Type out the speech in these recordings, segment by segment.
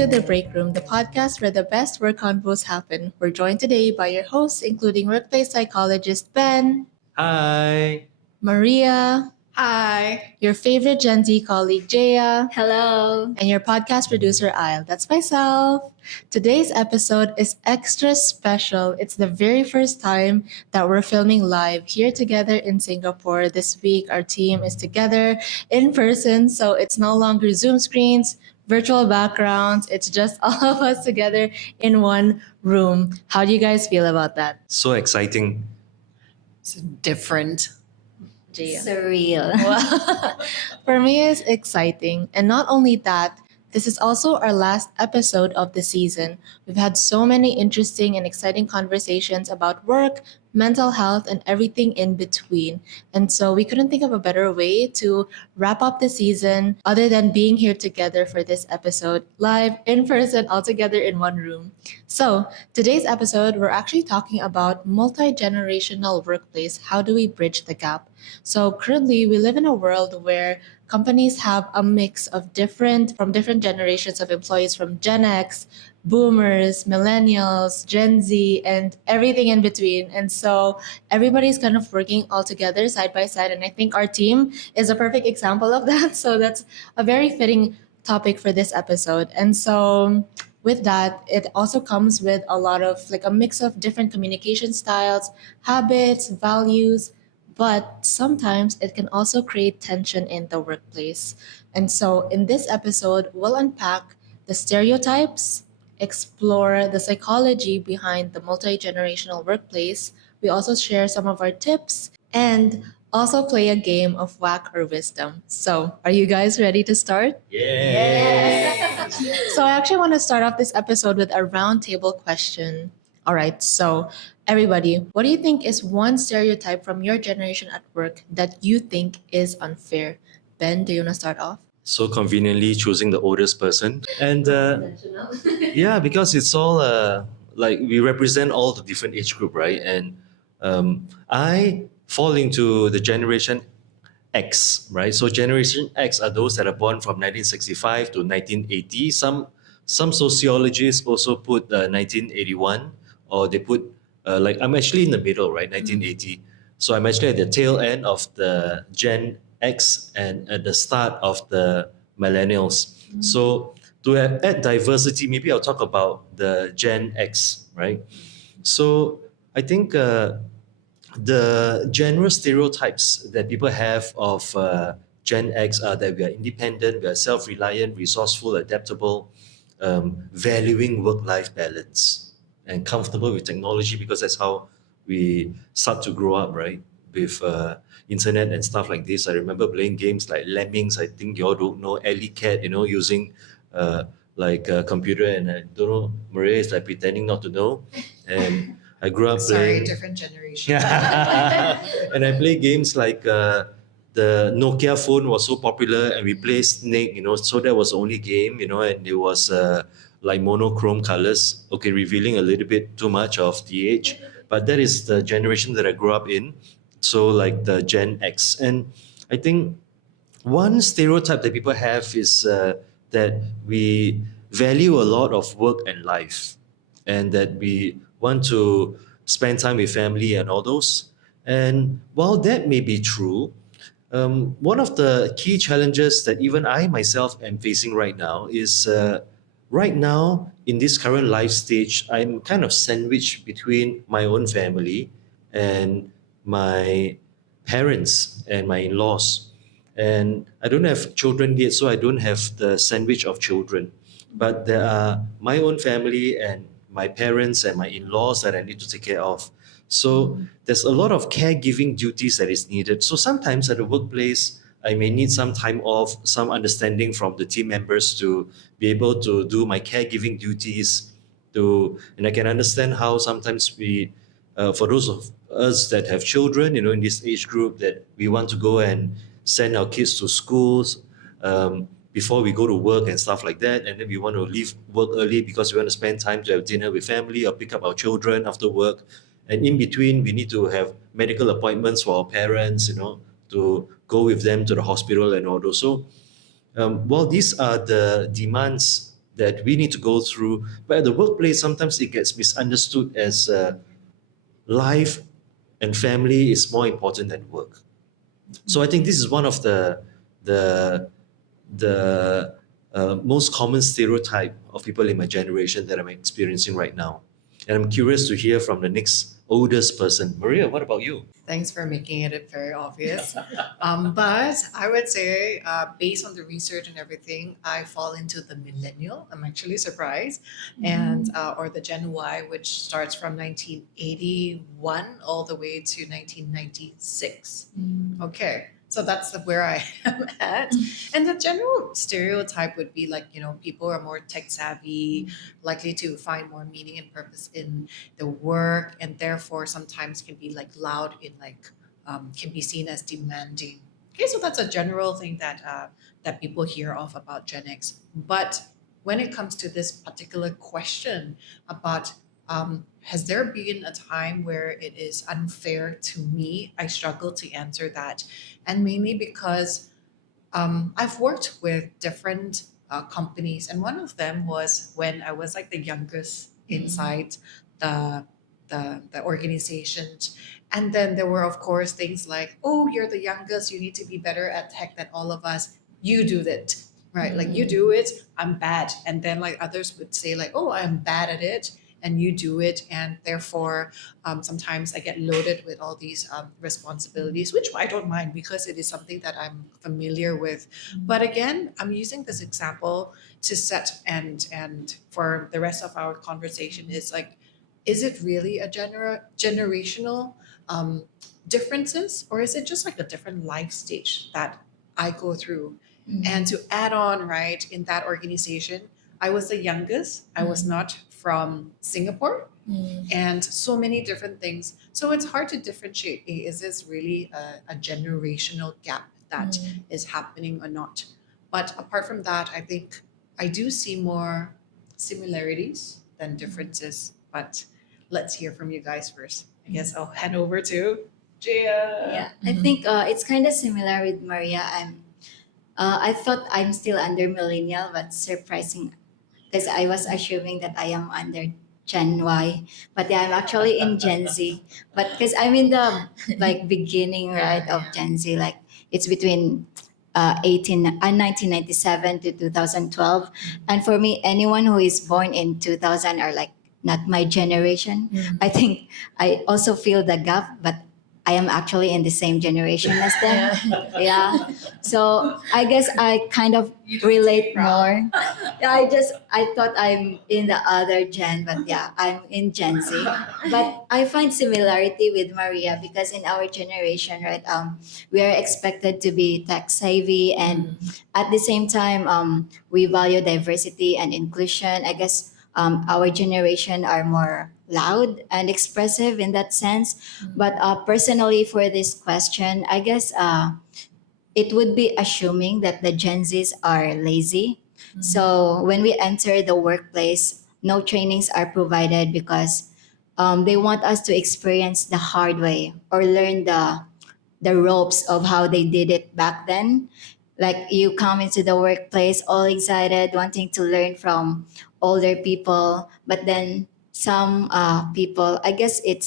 to The Break Room, the podcast where the best work convos happen. We're joined today by your hosts, including workplace psychologist Ben, Hi. Maria, Hi. your favorite Gen Z colleague Jhea, Hello. and your podcast producer Isle. That's myself. Today's episode is extra special. It's the very first time that we're filming live here together in Singapore. This week, our team is together in person, so it's no longer Zoom screens, virtual backgrounds. It's just all of us together in one room. How do you guys feel about that? So exciting. It's different. Jhea. Surreal. Well, for me, it's exciting. And not only that, this is also our last episode of the season. We've had so many interesting and exciting conversations about work, mental health, and everything in between. And so we couldn't think of a better way to wrap up the season other than being here together for this episode, live, in person, all together in one room. So today's episode, we're actually talking about multi-generational workplace. How do we bridge the gap? So currently, we live in a world where companies have a mix of different generations of employees, from Gen X, boomers, millennials, Gen Z, and everything in between. And so everybody's kind of working all together side by side. And I think our team is a perfect example of that. So that's a very fitting topic for this episode. And so with that, it also comes with a lot of a mix of different communication styles, habits, values, but sometimes it can also create tension in the workplace. And so in this episode, we'll unpack the stereotypes, explore the psychology behind the multi-generational workplace. We also share some of our tips and also play a game of whack or wisdom. So are you guys ready to start? Yes. So I actually want to start off this episode with a roundtable question. All right, so everybody, what do you think is one stereotype from your generation at work that you think is unfair? Ben, do you want to start off? So conveniently choosing the oldest person. And yeah, because it's all like we represent all the different age group, right? And I fall into the generation X, right? So generation X are those that are born from 1965 to 1980. Some sociologists also put 1981, or they put like I'm actually in the middle, right? 1980. So I'm actually at the tail end of the Gen X and at the start of the Millennials. So to add diversity, maybe I'll talk about the Gen X, right? So I think the general stereotypes that people have of Gen X are that we are independent, we are self-reliant, resourceful, adaptable, valuing work-life balance, and comfortable with technology, because that's how we start to grow up, right? With internet and stuff like this. I remember playing games like Lemmings. I think you all don't know, Alley Cat, using like a computer, and I don't know, Maria is like pretending not to know. And I grew up Sorry, playing. different generation. And I play games like the Nokia phone was so popular, and we play Snake, so that was the only game, and it was like monochrome colors. Okay, revealing a little bit too much of the age, but that is the generation that I grew up in. So like the Gen X. And I think one stereotype that people have is that we value a lot of work and life, and that we want to spend time with family and all those. And while that may be true, one of the key challenges that even I myself am facing right now is right now in this current life stage, I'm kind of sandwiched between my own family and my parents and my in-laws. And I don't have children yet, so I don't have the sandwich of children. But there are my own family and my parents and my in-laws that I need to take care of. So there's a lot of caregiving duties that is needed. So sometimes at the workplace, I may need some time off, some understanding from the team members to be able to do my caregiving duties. And I can understand how sometimes for those of us that have children, in this age group, that we want to go and send our kids to schools before we go to work and stuff like that. And then we want to leave work early because we want to spend time to have dinner with family or pick up our children after work. And in between, we need to have medical appointments for our parents, to go with them to the hospital and all those. So while these are the demands that we need to go through. But at the workplace, sometimes it gets misunderstood as life and family is more important than work. So I think this is one of the the most common stereotype of people in my generation that I'm experiencing right now. And I'm curious to hear from the next oldest person. Maria, what about you? Thanks for making it very obvious. But I would say, based on the research and everything, I fall into the millennial. I'm actually surprised, and or the Gen Y, which starts from 1981 all the way to 1996. Okay, so that's where I am at. And the general stereotype would be like, people are more tech savvy, likely to find more meaning and purpose in the work, and therefore sometimes can be like loud in like, can be seen as demanding. Okay, so that's a general thing that people hear of about Gen X. But when it comes to this particular question about, has there been a time where it is unfair to me? I struggle to answer that, and mainly because I've worked with different companies, and one of them was when I was like the youngest inside the the organization. And then there were, of course, things like, "Oh, you're the youngest. You need to be better at tech than all of us. You do that, right? Like you do it. I'm bad." And then like others would say like, "Oh, I'm bad at it." And you do it, and therefore sometimes I get loaded with all these responsibilities, which I don't mind because it is something that I'm familiar with. But again, I'm using this example to set and for the rest of our conversation is like, is it really a generational um, differences, or is it just like a different life stage that I go through? And to add on, right, in that organization, I was the youngest. I was not from Singapore, and so many different things. So it's hard to differentiate. Is this really a generational gap that is happening or not? But apart from that, I think I do see more similarities than differences. But let's hear from you guys first. I guess I'll hand over to Jhea. Yeah, I think it's kind of similar with Maria. I thought I'm still under millennial, but surprising because I was assuming that I am under Gen Y, but yeah, I'm actually in Gen Z. But because I'm in the like beginning right of Gen Z, like it's between 1997 to 2012, and for me, anyone who is born in 2000 are like not my generation. I think I also feel the gap, but I am actually in the same generation as them. Yeah. So I guess I kind of relate more. Yeah, I thought I'm in the other gen, but yeah, I'm in Gen Z. But I find similarity with Maria because in our generation, right, we are expected to be tech savvy, and at the same time, we value diversity and inclusion. I guess our generation are more loud and expressive in that sense. But personally, for this question, I guess it would be assuming that the Gen Zs are lazy. So when we enter the workplace, no trainings are provided because they want us to experience the hard way or learn the ropes of how they did it back then. Like you come into the workplace all excited, wanting to learn from older people, but then some people, I guess it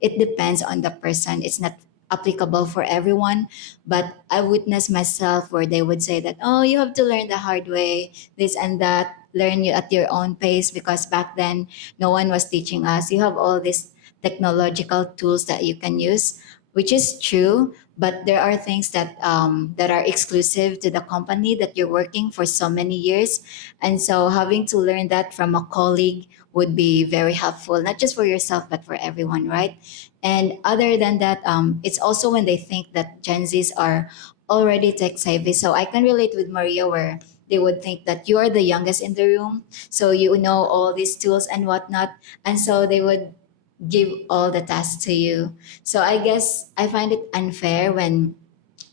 depends on the person. It's not applicable for everyone, but I witnessed myself where they would say that, oh, you have to learn the hard way, this and that, learn you at your own pace because back then no one was teaching us. You have all these technological tools that you can use, which is true, but there are things that are exclusive to the company that you're working for so many years, and so having to learn that from a colleague would be very helpful, not just for yourself but for everyone, right? And other than that, it's also when they think that Gen Zs are already tech savvy. So I can relate with Maria where they would think that you are the youngest in the room, so you know all these tools and whatnot, and so they would give all the tasks to you. So I guess I find it unfair when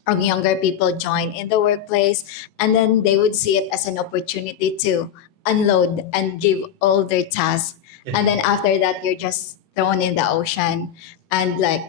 younger people join in the workplace and then they would see it as an opportunity to unload and give all their tasks. And then after that, you're just thrown in the ocean and like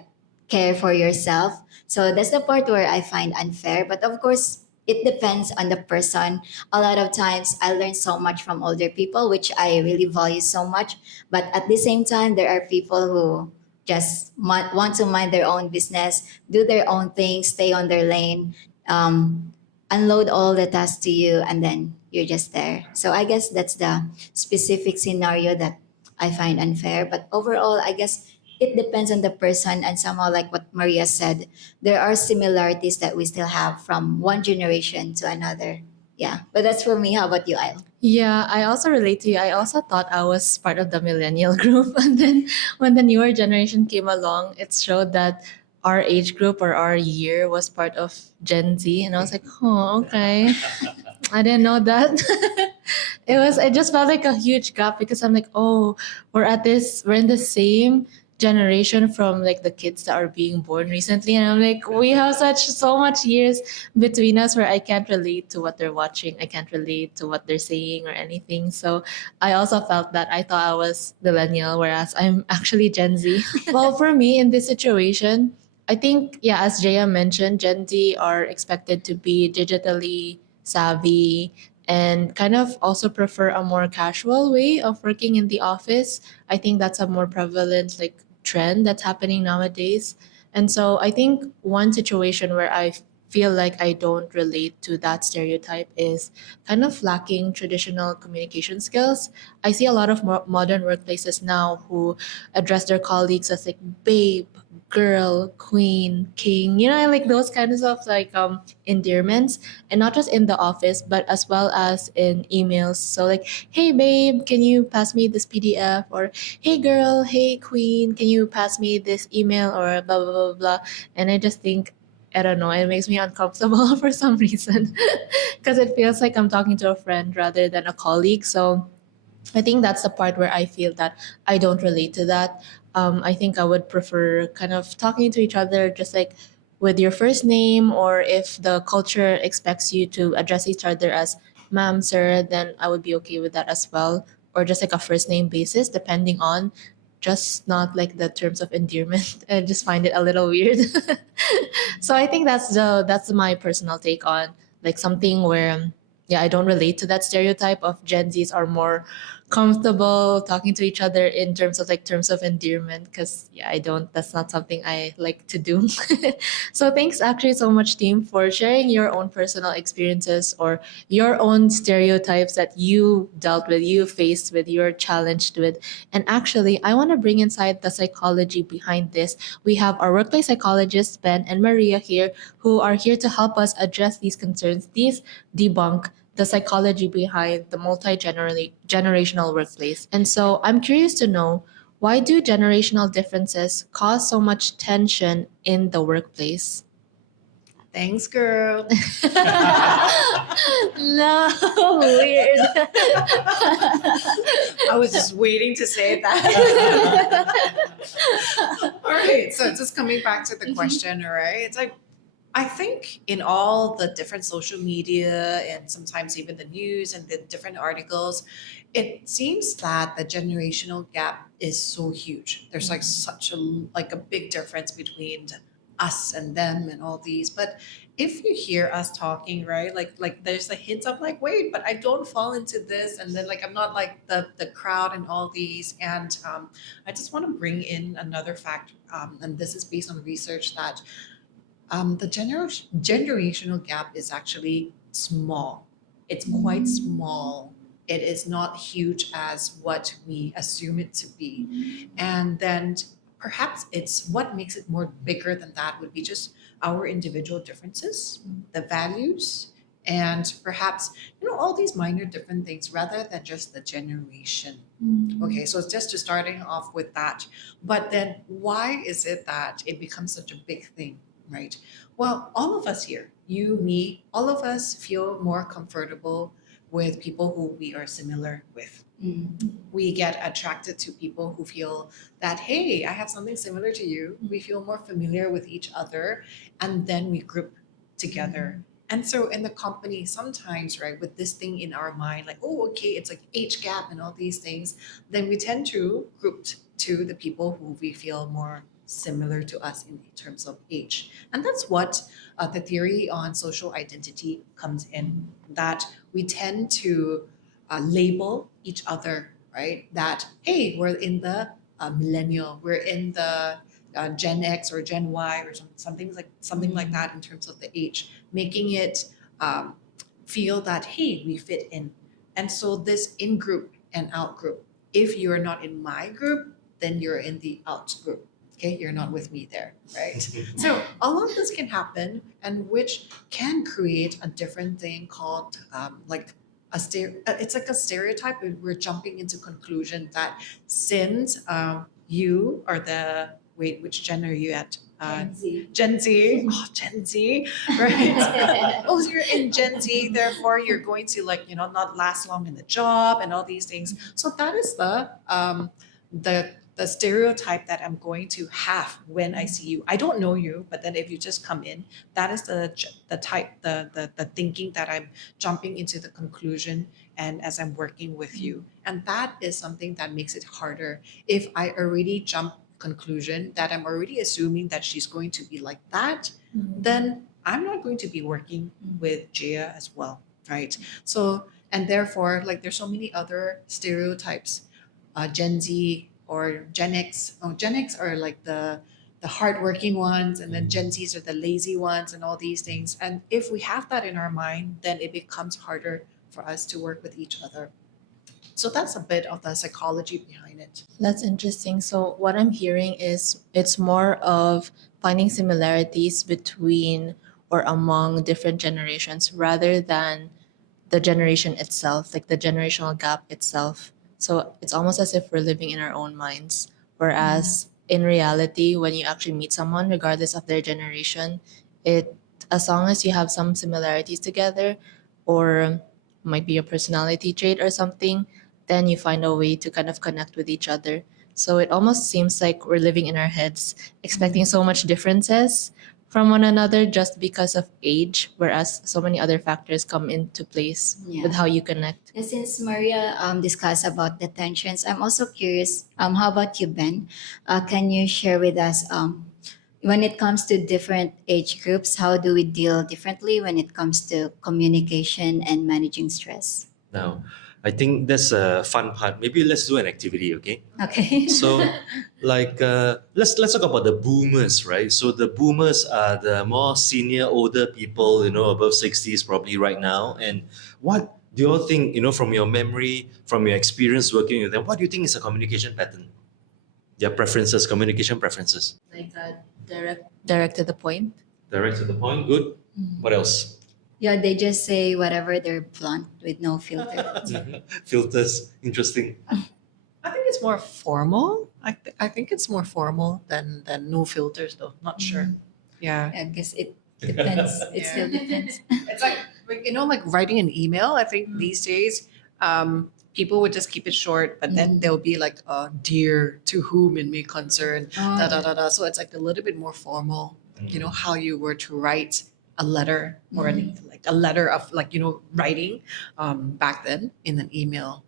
care for yourself. So that's the part where I find unfair. But of course, it depends on the person. A lot of times I learn so much from older people, which I really value so much. But at the same time, there are people who just want to mind their own business, do their own thing, stay on their lane, unload all the tasks to you, and then you're just there. So I guess that's the specific scenario that I find unfair. But overall, I guess it depends on the person, and somehow, like what Maria said, there are similarities that we still have from one generation to another. Yeah, but that's for me. How about you, Isle? Yeah, I also relate to you. I also thought I was part of the millennial group. And then when the newer generation came along, it showed that our age group or our year was part of Gen Z. And I was like, oh, okay. I didn't know that. It just felt like a huge gap because I'm like, oh, we're in the same generation from like the kids that are being born recently. And I'm like, we have so much years between us where I can't relate to what they're watching. I can't relate to what they're saying or anything. So I also felt that I thought I was millennial, whereas I'm actually Gen Z. Well, for me in this situation, I think, yeah, as Jaya mentioned, Gen Z are expected to be digitally savvy and kind of also prefer a more casual way of working in the office. I think that's a more prevalent like trend that's happening nowadays. And so I think one situation where I feel like I don't relate to that stereotype is kind of lacking traditional communication skills. I see a lot of modern workplaces now who address their colleagues as like babe, girl, queen, king, like those kinds of like endearments, and not just in the office but as well as in emails. So like, hey babe, can you pass me this PDF, or hey girl, hey queen, can you pass me this email, or blah blah blah blah. And I just think, I don't know, it makes me uncomfortable for some reason because it feels like I'm talking to a friend rather than a colleague. So I think that's the part where I feel that I don't relate to that. I think I would prefer kind of talking to each other just like with your first name, or if the culture expects you to address each other as ma'am, sir, then I would be okay with that as well. Or just like a first name basis, depending on, just not like the terms of endearment. I just find it a little weird. So I think that's my personal take on like something where yeah, I don't relate to that stereotype of Gen Zs are more comfortable talking to each other in terms of endearment, because yeah, I don't, that's not something I like to do. So thanks actually so much team for sharing your own personal experiences or your own stereotypes that you dealt with, you faced with, you're challenged with. And actually I want to bring inside the psychology behind this. We have our workplace psychologists Ben and Maria here, who are here to help us address these concerns, these debunk the psychology behind the generational workplace. And so I'm curious to know, why do generational differences cause so much tension in the workplace? Thanks, girl. No, weird. I was just waiting to say that. All right. So just coming back to the question, all right? It's like, I think in all the different social media and sometimes even the news and the different articles, it seems that the generational gap is so huge. There's like such a big difference between us and them and all these. But if you hear us talking, right, like there's a hint of like, wait, but I don't fall into this, and then like I'm not like the crowd and all these. And I just want to bring in another fact, and this is based on research that the generational gap is actually small. It's quite small. It is not huge as what we assume it to be. And then perhaps it's what makes it more bigger than that would be just our individual differences, the values, and perhaps, all these minor different things rather than just the generation. Okay, so it's just to starting off with that. But then why is it that it becomes such a big thing, right? Well, all of us here, you, me, all of us feel more comfortable with people who we are similar with. We get attracted to people who feel that, hey, I have something similar to you. We feel more familiar with each other, and then we group together. And so in the company, sometimes, right, with this thing in our mind, like, oh, okay, it's like age gap and all these things, then we tend to group to the people who we feel more similar to us in terms of age. And that's what the theory on social identity comes in, that we tend to label each other, right? That, hey, we're in the millennial, we're in the Gen X or Gen Y or something like that in terms of the age, making it feel that, hey, we fit in. And so this in group and out group, if you're not in my group, then you're in the out group. Okay, you're not with me there, right? So all of this can happen, and which can create a different thing called like it's like a stereotype. We're jumping into conclusion that since you are the wait, which gen are you at? Gen Z. Gen Z. Oh, Gen Z, right? Oh, so you're in Gen Z, therefore you're going to not last long in the job and all these things. So that is the stereotype that I'm going to have when I see you. I don't know you, but then if you just come in, that is the thinking that I'm jumping into the conclusion, and as I'm working with you. And that is something that makes it harder. If I already jump conclusion that I'm already assuming that she's going to be like that, then I'm not going to be working with Jhea as well, right? So, and therefore, like there's so many other stereotypes. Gen Z or Gen X. Oh, Gen X are like the hardworking ones, and then Gen Zs are the lazy ones, and all these things. And if we have that in our mind, then it becomes harder for us to work with each other. So that's a bit of the psychology behind it. That's interesting. So, what I'm hearing is it's more of finding similarities between or among different generations rather than the generation itself, like the generational gap itself. So, it's almost as if we're living in our own minds. Whereas in reality, when you actually meet someone, regardless of their generation, it as long as you have some similarities together, or might be a personality trait or something, then you find a way to kind of connect with each other. So it almost seems like we're living in our heads, expecting so much differences from one another just because of age, whereas so many other factors come into place Yeah. with how you connect. And since Maria discussed about the tensions, I'm also curious. How about you, Ben? Can you share with us when it comes to different age groups, how do we deal differently when it comes to communication and managing stress? Now, I think that's a fun part. Maybe let's do an activity, okay? Okay. So, like, let's talk about the boomers, right? So the boomers are the more senior, older people, above 60s probably right now. And what do you all think, from your memory, from your experience working with them, what do you think is a communication pattern? Their preferences, communication preferences. Like direct to the point. Direct to the point, good. What else? Yeah, they just say whatever, they're blunt with no filter. Filters, interesting. I think it's more formal. I think it's more formal than no filters though. Not sure. Yeah. I guess it depends. It Yeah. still depends. It's like like writing an email. I think these days, people would just keep it short, but then there'll be like, dear to whom it may concern, da da da da. So it's like a little bit more formal. How you were to write a letter or like a letter of writing back then in an email.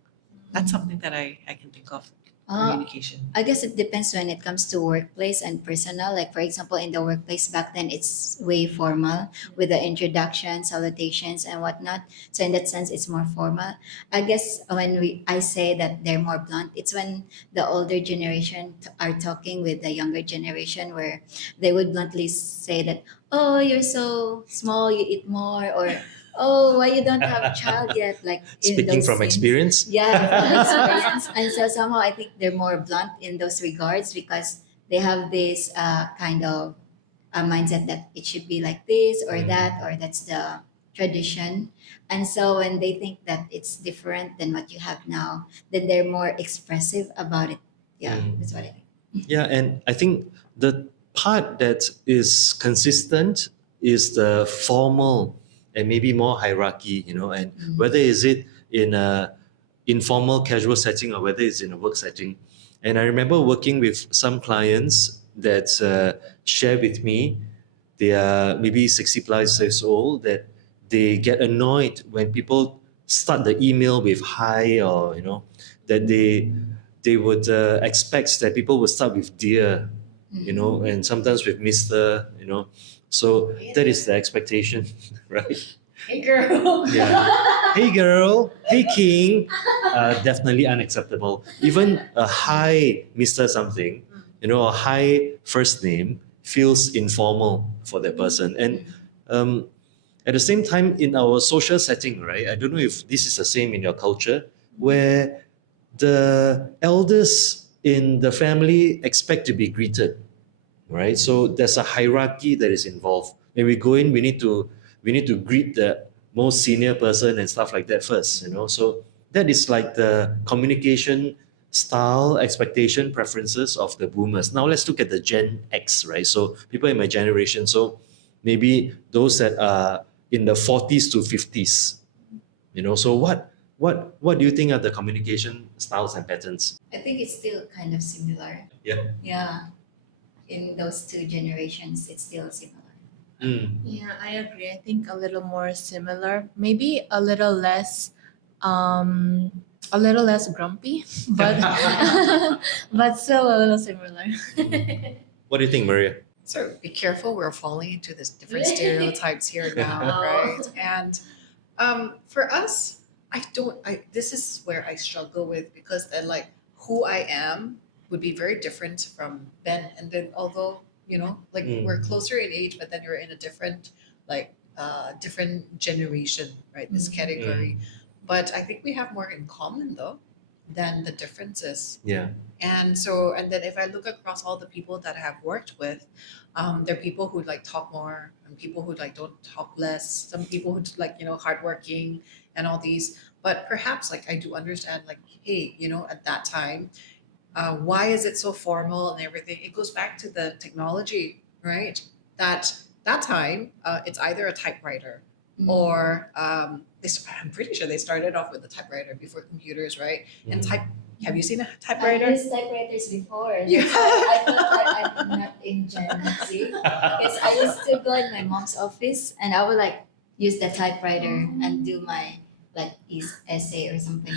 That's something that I can think of. Communication. I guess it depends when it comes to workplace and personal. Like for example, in the workplace back then, it's way formal with the introduction, salutations, and whatnot. So in that sense, it's more formal. I guess when I say that they're more blunt, it's when the older generation are talking with the younger generation, where they would bluntly say that, "Oh, you're so small, you eat more," or "Oh, why you don't have a child yet?" Like in Speaking those from scenes. experience. Yeah, from experience. And so somehow I think they're more blunt in those regards because they have this kind of a mindset that it should be like this or that, or that's the tradition. And so when they think that it's different than what you have now, then they're more expressive about it. Yeah, that's what I think. Yeah, and I think the part that is consistent is the formal and maybe more hierarchy, and whether is it in a informal casual setting or whether it's in a work setting. And I remember working with some clients that share with me, they are maybe 60 plus years old, that they get annoyed when people start the email with hi, or that they would expect that people would start with dear, you know, and sometimes with Mr., you know. So that is the expectation, right? Hey, girl. Yeah. Hey girl, hey king, definitely unacceptable. Even a hi Mr. something, you know, a hi first name feels informal for that person. And um, at the same time, in our social setting, right? I don't know if this is the same in your culture, where the elders in the family expect to be greeted, right? So there's a hierarchy that is involved. When we go in, we need to greet the most senior person and stuff like that first, you know. So that is like the communication style, expectation, preferences of the boomers. Now let's look at the Gen X, right? So people in my generation. So maybe those that are in the 40s to 50s, you know. So what do you think are the communication styles and patterns? I think it's still kind of similar. Yeah. Yeah. In those two generations, it's still similar. Mm. Yeah, I agree. I think a little more similar, maybe a little less grumpy, but but still a little similar. What do you think, Maria? So be careful, we're falling into this different stereotypes here now, right? And for us, this is where I struggle with, because then like who I am would be very different from Ben. And then although, like we're closer in age, but then you're in a different, like different generation, right? This category. But I think we have more in common though than the differences. Yeah. And then if I look across all the people that I have worked with, there are people who like talk more and people who like don't talk less. Some people who like, hardworking and all these. But perhaps like I do understand like, hey, at that time, why is it so formal and everything? It goes back to the technology, right? That time, it's either a typewriter or I'm pretty sure they started off with a typewriter before computers, right? And have you seen a typewriter? I used typewriters before. Yeah. I felt like I'm not in Gen Z. Because I used to go in my mom's office and I would like use the typewriter and do my like essay or something.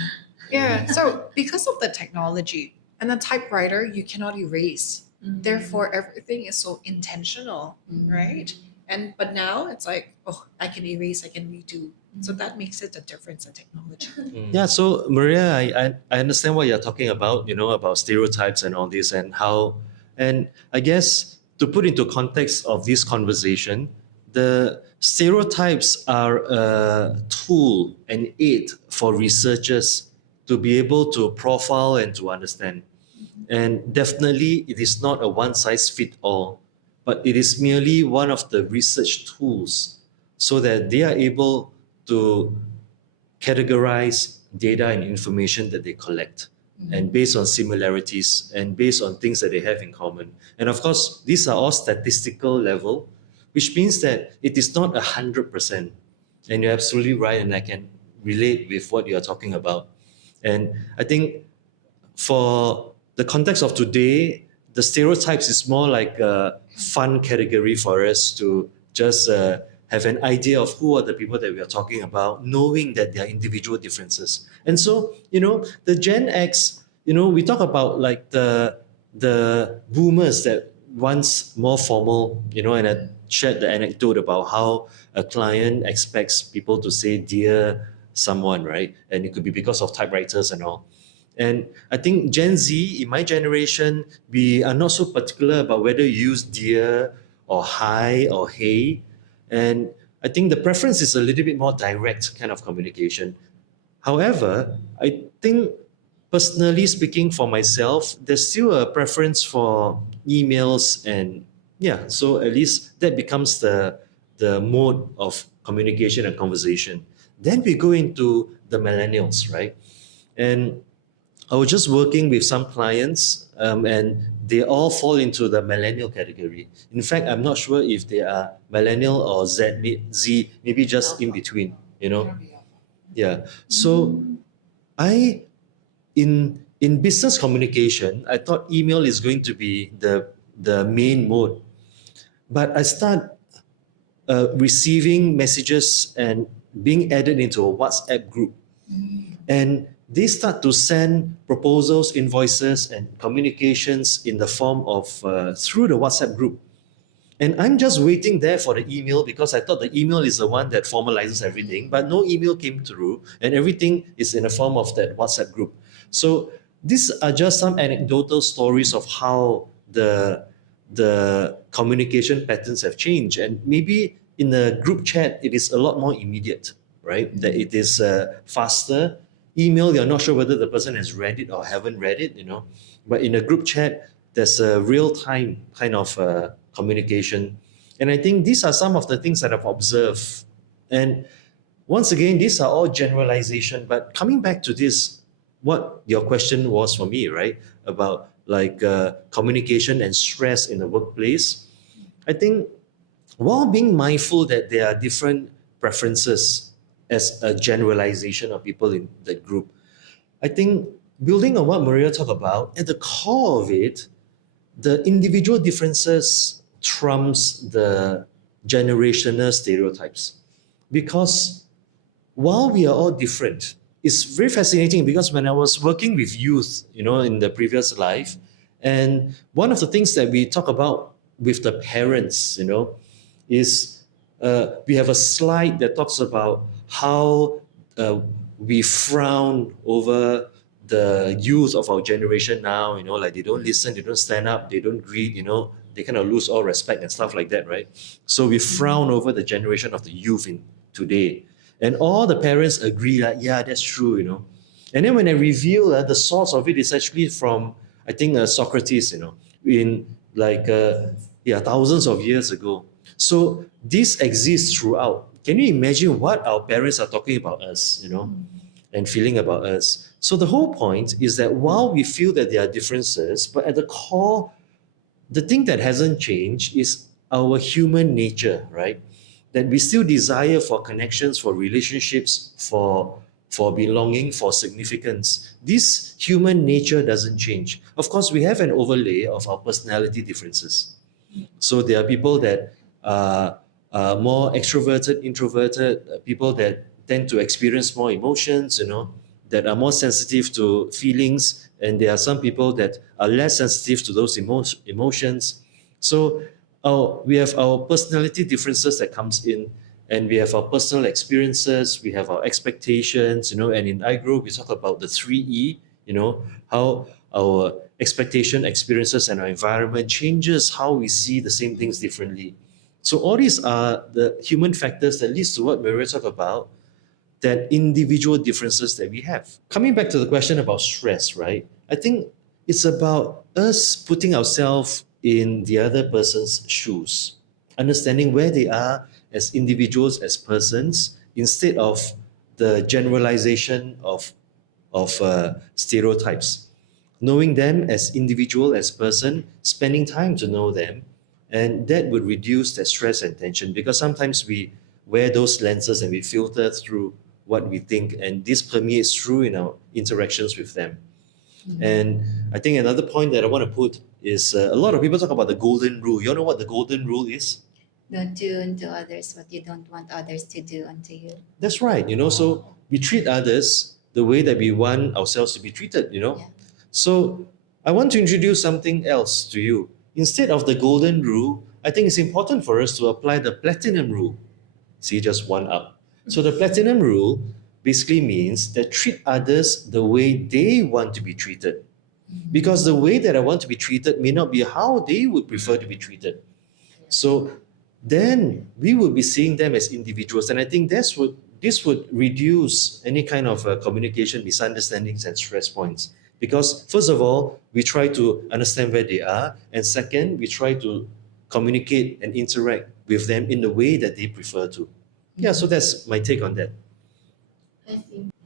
Yeah. So because of the technology and the typewriter, you cannot erase. Therefore, everything is so intentional, right? But now it's like, oh, I can erase, I can redo. So that makes it a difference in technology. Yeah, so Maria, I understand what you're talking about, you know, about stereotypes and all this and how, and I guess to put into context of this conversation, the stereotypes are a tool, an aid for researchers to be able to profile and to understand. And definitely it is not a one size fit all, but it is merely one of the research tools so that they are able to categorize data and information that they collect and based on similarities and based on things that they have in common. And of course, these are all statistical level, which means that it is not 100%. And you're absolutely right, and I can relate with what you're talking about. And I think for the context of today, the stereotypes is more like a fun category for us to just have an idea of who are the people that we are talking about, knowing that there are individual differences. And so, you know, the Gen X, you know, we talk about like the boomers that once more formal, you know, and I shared the anecdote about how a client expects people to say dear someone, right? And it could be because of typewriters and all. And I think Gen Z, in my generation, we are not so particular about whether you use dear or hi or hey. And I think the preference is a little bit more direct kind of communication. However, I think personally speaking for myself, there's still a preference for emails and yeah, so at least that becomes the mode of communication and conversation. Then we go into the millennials, right? And I was just working with some clients, and they all fall into the millennial category. In fact, I'm not sure if they are millennial or Z, maybe just in between, you know? Yeah. So I, in business communication, I thought email is going to be the main mode. But I start receiving messages and being added into a WhatsApp group. And they start to send proposals, invoices, and communications in the form of through the WhatsApp group. And I'm just waiting there for the email because I thought the email is the one that formalizes everything, but no email came through, and everything is in the form of that WhatsApp group. So these are just some anecdotal stories of how the communication patterns have changed. And maybe in the group chat, it is a lot more immediate, right? That it is faster. Email, you're not sure whether the person has read it or haven't read it, But in a group chat, there's a real-time kind of communication. And I think these are some of the things that I've observed. And once again, these are all generalization. But coming back to this, what your question was for me, right? About like communication and stress in the workplace. I think while being mindful that there are different preferences as a generalization of people in that group, I think building on what Maria talked about, at the core of it, the individual differences trumps the generational stereotypes. Because while we are all different, it's very fascinating because when I was working with youth, in the previous life, and one of the things that we talk about with the parents, is we have a slide that talks about how we frown over the youth of our generation now, like they don't listen, they don't stand up, they don't greet, they kind of lose all respect and stuff like that, right? So we frown over the generation of the youth in today. And all the parents agree that, yeah, that's true, And then when I reveal the source of it is actually from, I think, Socrates, in like, thousands of years ago. So this exists throughout. Can you imagine what our parents are talking about us, and feeling about us? So the whole point is that while we feel that there are differences, but at the core, the thing that hasn't changed is our human nature, right? That we still desire for connections, for relationships, for belonging, for significance. This human nature doesn't change. Of course, we have an overlay of our personality differences. So there are people that are more extroverted, introverted, people that tend to experience more emotions, that are more sensitive to feelings, and there are some people that are less sensitive to those emotions. So we have our personality differences that comes in, and we have our personal experiences, we have our expectations, and in iGrow, we talk about the 3E, how our expectation, experiences, and our environment changes how we see the same things differently. So all these are the human factors that leads to what Maria talked about, that individual differences that we have. Coming back to the question about stress, right? I think it's about us putting ourselves in the other person's shoes, understanding where they are as individuals, as persons, instead of the generalization of stereotypes. Knowing them as individual, as person, spending time to know them, and that would reduce that stress and tension, because sometimes we wear those lenses and we filter through what we think, and this permeates through in our interactions with them. And I think another point that I want to put is a lot of people talk about the golden rule. You know what the golden rule is? Don't do unto others what you don't want others to do unto you. That's right. So we treat others the way that we want ourselves to be treated. Yeah. So I want to introduce something else to you. Instead of the golden rule, I think it's important for us to apply the platinum rule. See, just one up. So the platinum rule basically means that treat others the way they want to be treated. Because the way that I want to be treated may not be how they would prefer to be treated. So then we will be seeing them as individuals. And I think this would reduce any kind of communication misunderstandings and stress points. Because first of all, we try to understand where they are. And second, we try to communicate and interact with them in the way that they prefer to. Yeah, so that's my take on that.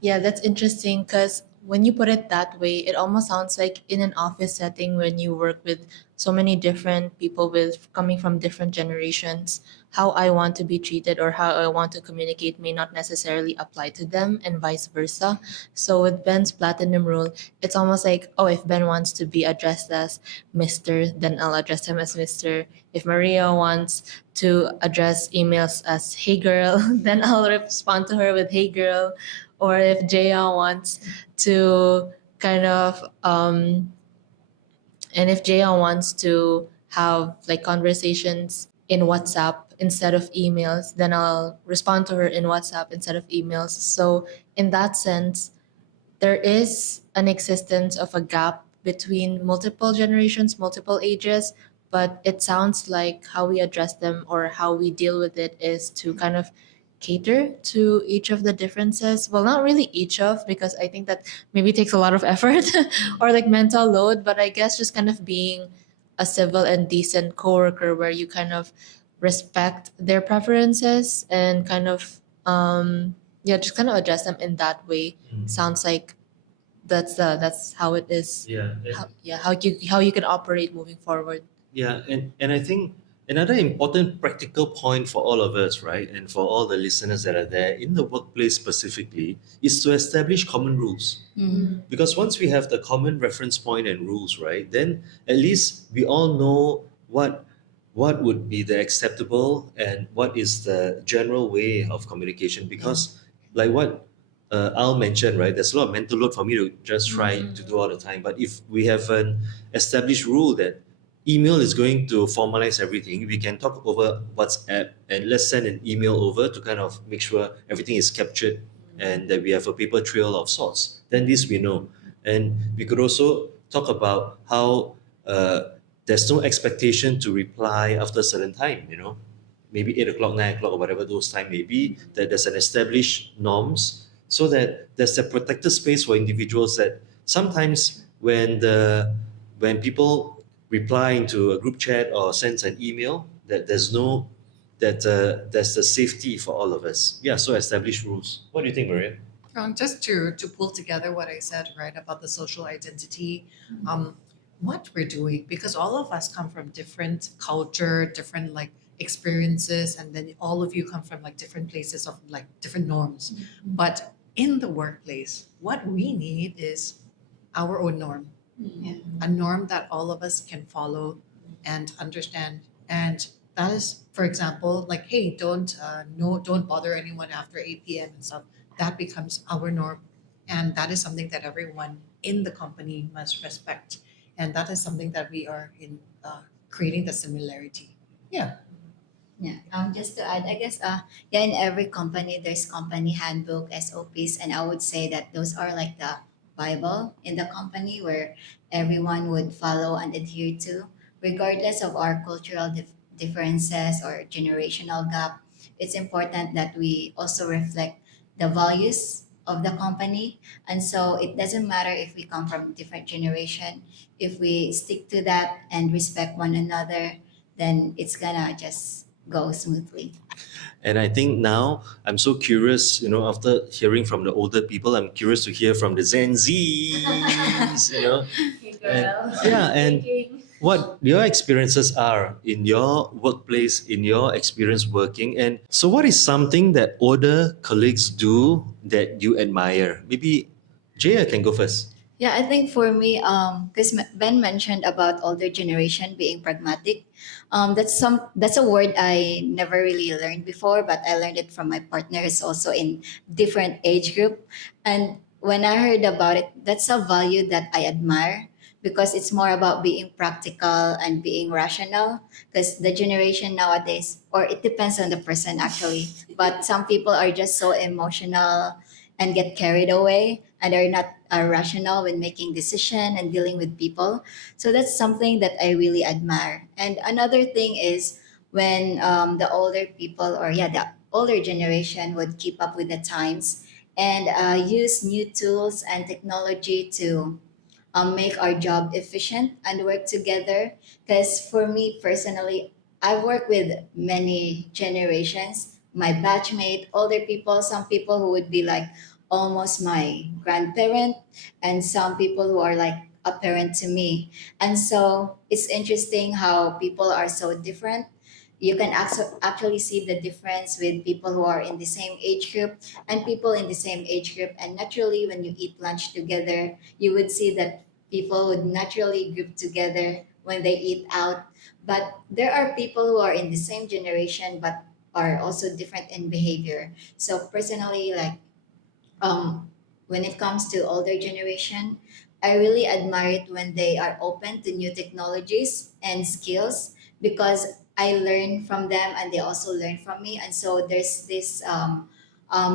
Yeah, that's interesting because when you put it that way, it almost sounds like in an office setting when you work with so many different people with coming from different generations, how I want to be treated or how I want to communicate may not necessarily apply to them and vice versa. So with Ben's platinum rule, it's almost like, oh, if Ben wants to be addressed as Mr., then I'll address him as Mr. If Maria wants to address emails as hey girl, then I'll respond to her with hey girl. or if Jaya wants to kind of and if Jaya wants to have like conversations in WhatsApp instead of emails, then I'll respond to her in WhatsApp instead of emails. So in that sense, there is an existence of a gap between multiple generations, multiple ages, but it sounds like how we address them or how we deal with it is to kind of cater to each of the differences. Well, not really each of, because I think that maybe takes a lot of effort or like mental load, but I guess just kind of being a civil and decent coworker where you kind of respect their preferences and kind of yeah, just kind of address them in that way. Sounds like that's how it is. Yeah, How, yeah, how you can operate moving forward. yeah, and I think another important practical point for all of us, right, and for all the listeners that are there in the workplace specifically, is to establish common rules. Because once we have the common reference point and rules, right, then at least we all know what would be the acceptable and what is the general way of communication. Because like what Al mentioned, right, there's a lot of mental load for me to just try to do all the time. But if we have an established rule that email is going to formalize everything, we can talk over WhatsApp and let's send an email over to kind of make sure everything is captured and that we have a paper trail of sorts. Then this we know. And we could also talk about how there's no expectation to reply after a certain time, maybe 8 o'clock, 9 o'clock, or whatever those time may be, that there's an established norms so that there's a protected space for individuals that sometimes when people reply into a group chat or sends an email, that there's the safety for all of us. Yeah, so establish rules. What do you think, Maria? Just to pull together what I said, right, about the social identity, what we're doing, because all of us come from different culture, different like experiences, and then all of you come from like different places of like different norms. But in the workplace, what we need is our own norm, a norm that all of us can follow and understand. And that is, for example, like, hey, don't bother anyone after 8 p.m. and stuff. That becomes our norm, and that is something that everyone in the company must respect. And that is something that we are in creating the similarity. Yeah. Yeah. Just to add, I guess, yeah, in every company there's company handbook, SOPs, and I would say that those are like the Bible in the company where everyone would follow and adhere to, regardless of our cultural differences or generational gap. It's important that we also reflect the values of the company, and so it doesn't matter if we come from different generation. If we stick to that and respect one another, then it's gonna just go smoothly. And I think now I'm so curious, after hearing from the older people, I'm curious to hear from the Gen Zs, yeah, and what your experiences are in your workplace, in your experience working. And so, what is something that older colleagues do that you admire? Maybe Jaya can go first. Yeah, I think for me, because Ben mentioned about older generation being pragmatic. That's a word I never really learned before, but I learned it from my partners also in different age group. And when I heard about it, that's a value that I admire because it's more about being practical and being rational. Because the generation nowadays, or it depends on the person actually, but some people are just so emotional and get carried away and are not rational when making decision and dealing with people. So that's something that I really admire. And another thing is when the older people, or yeah, the older generation would keep up with the times and use new tools and technology to make our job efficient and work together. Because for me personally, I work with many generations, my batchmate, older people, some people who would be like almost my grandparent, and some people who are like a parent to me. And so it's interesting how people are so different. You can actually see the difference with people who are in the same age group and people in the same age group. And naturally, when you eat lunch together, you would see that people would naturally group together when they eat out. But there are people who are in the same generation but are also different in behavior. So personally, like when it comes to older generation, I really admire it when they are open to new technologies and skills, because I learn from them and they also learn from me. And so there's this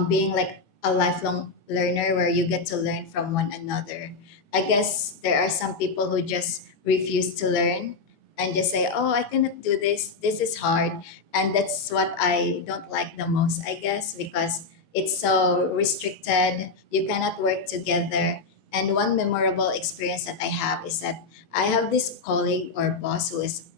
being like a lifelong learner where you get to learn from one another. I guess there are some people who just refuse to learn and just say, "Oh, I cannot do this. This is hard." And that's what I don't like the most, I guess, because it's so restricted. You cannot work together. And one memorable experience that I have is that I have this colleague or boss whose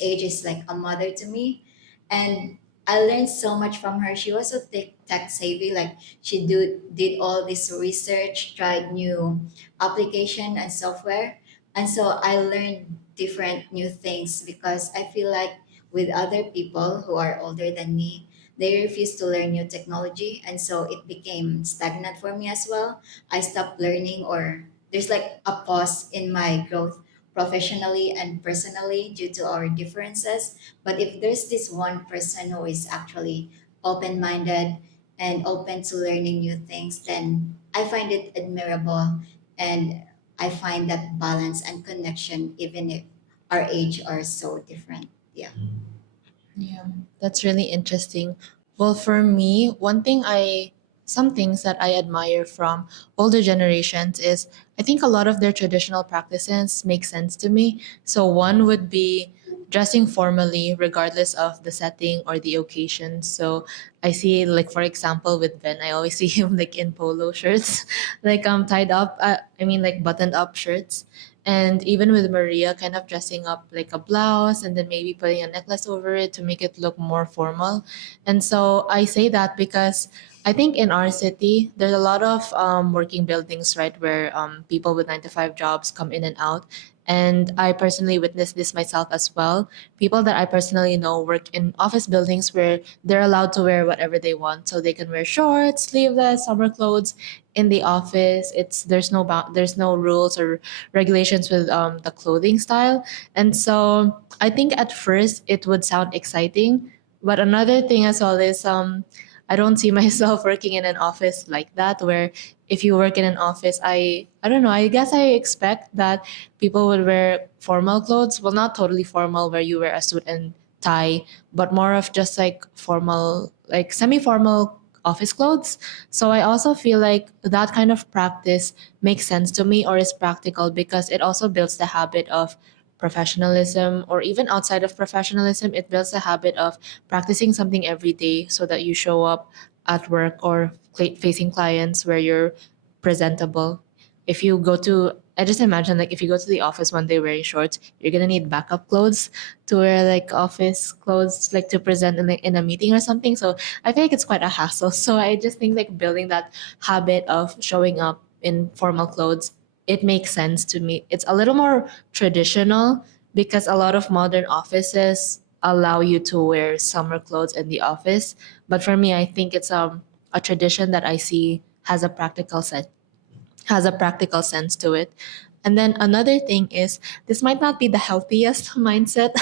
age is like a mother to me, and I learned so much from her. She was so tech savvy. Like she did all this research, tried new application and software, and so I learned different new things because I feel like with other people who are older than me, they refuse to learn new technology, and so it became stagnant for me as well. I stopped learning, or there's like a pause in my growth professionally and personally due to our differences. But if there's this one person who is actually open minded and open to learning new things, then I find it admirable, and I find that balance and connection even if our age are so different. Yeah. Yeah, that's really interesting. Well, for me, some things that I admire from older generations is I think a lot of their traditional practices make sense to me. So, one would be dressing formally, regardless of the setting or the occasion. So, I see, like, for example, with Ben, I always see him like in polo shirts, like tied up, like buttoned up shirts. And even with Maria, kind of dressing up like a blouse and then maybe putting a necklace over it to make it look more formal. And so I say that because I think in our city, there's a lot of working buildings, right, where people with 9 to 5 jobs come in and out. And I personally witnessed this myself as well. People that I personally know work in office buildings where they're allowed to wear whatever they want. So they can wear shorts, sleeveless, summer clothes in the office. There's no rules or regulations with the clothing style. And so I think at first it would sound exciting. But another thing as well is I don't see myself working in an office like that where if you work in an office, I don't know, I guess I expect that people would wear formal clothes. Well, not totally formal where you wear a suit and tie, but more of just like formal, like semi-formal office clothes. So I also feel like that kind of practice makes sense to me or is practical because it also builds the habit of professionalism, or even outside of professionalism, it builds the habit of practicing something every day so that you show up at work or facing clients where you're presentable. If you go to I just imagine like if you go to the office one day wearing shorts, you're gonna need backup clothes to wear like office clothes like to present in a meeting or something. So I feel like it's quite a hassle. So I just think like building that habit of showing up in formal clothes, it makes sense to me. It's a little more traditional because a lot of modern offices allow you to wear summer clothes in the office. But for me, I think it's a tradition that I see has a practical sense to it. And then another thing is this might not be the healthiest mindset,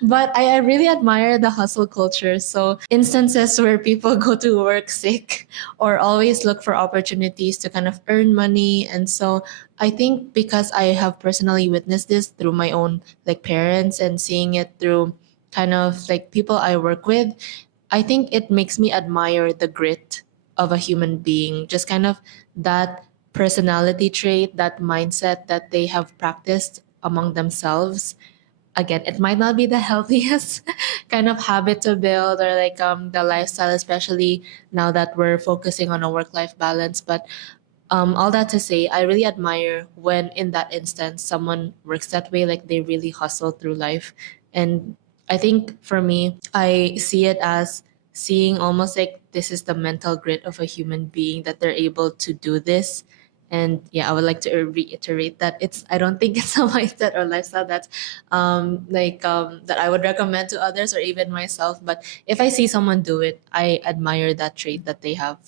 but I really admire the hustle culture. So instances where people go to work sick or always look for opportunities to kind of earn money. And so I think because I have personally witnessed this through my own like parents and seeing it through kind of like people I work with, I think it makes me admire the grit of a human being, just kind of that personality trait, that mindset that they have practiced among themselves. Again, it might not be the healthiest kind of habit to build or like the lifestyle, especially now that we're focusing on a work life balance. But all that to say, I really admire when in that instance someone works that way, like they really hustle through life. And I think for me, I see it as seeing almost like this is the mental grit of a human being that they're able to do this. And yeah, I would like to reiterate that I don't think it's a mindset or lifestyle that's that I would recommend to others or even myself. But if I see someone do it, I admire that trait that they have.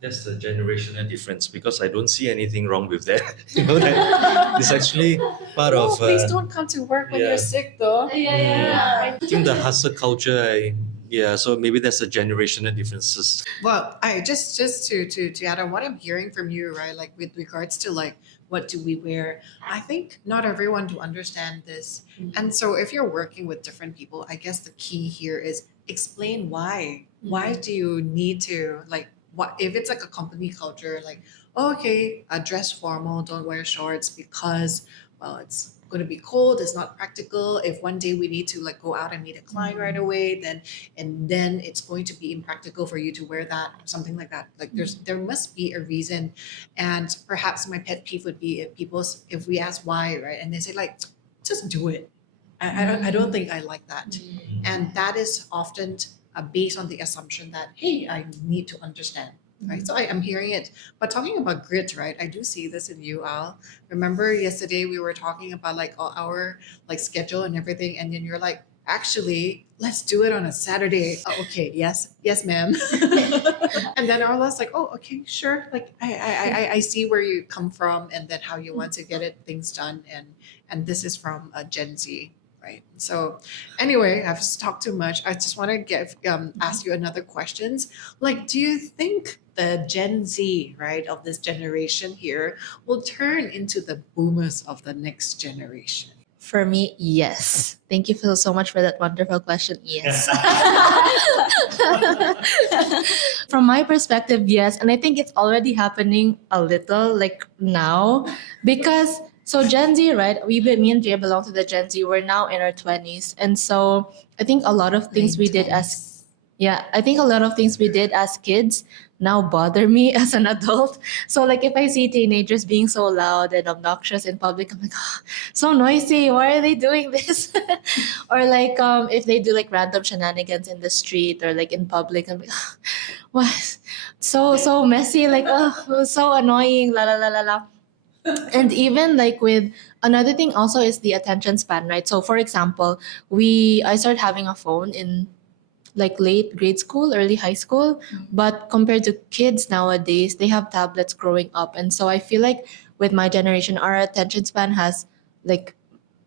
That's the generational difference because I don't see anything wrong with that. That it's actually part Oh, of. please don't come to work when yeah. you're sick, though. Yeah. I think the hustle culture, Yeah, so maybe that's the generational differences. Well, I just to add on what I'm hearing from you, right? Like with regards to like what do we wear? I think not everyone do understand this. And so if you're working with different people, I guess the key here is explain why. Why do you need to like what if it's like a company culture, like, oh, okay, dress formal, don't wear shorts because well it's going to be cold, it's not practical. If one day we need to like go out and meet a client right away, then and then it's going to be impractical for you to wear that something like that. Like there must be a reason. And perhaps my pet peeve would be if if we ask why, right, and they say like just do it. I don't think I like that. And that is often based on the assumption that hey, I need to understand, right? So I'm hearing it. But talking about grit, right, I do see this in you, Al. Remember yesterday we were talking about like our like schedule and everything, and then you're like, actually, let's do it on a Saturday. Oh, okay, yes, ma'am. And then Arla's like, oh, okay, sure. Like I see where you come from, and then how you want to get it things done, and this is from Gen Z, right? So anyway, I've just talked too much. I just want to get ask you another questions. Like, do you think the Gen Z, right, of this generation here will turn into the boomers of the next generation? For me, yes. Thank you so much for that wonderful question. Yes. From my perspective, yes. And I think it's already happening a little like now because so Gen Z, right? Me and Jay belong to the Gen Z. We're now in our 20s. And so I think a lot of things we did as yeah, I think a lot of things we did as kids now bother me as an adult. So like if I see teenagers being so loud and obnoxious in public, I'm like, "Ah, so noisy. Why are they doing this?" Or like if they do like random shenanigans in the street or like in public, I'm like, "Ah, what? So messy. Like oh, so annoying. La la la la la." And even like with another thing also is the attention span, right? So for example, I started having a phone in like late grade school, early high school. But compared to kids nowadays, they have tablets growing up. And so I feel like with my generation, our attention span has like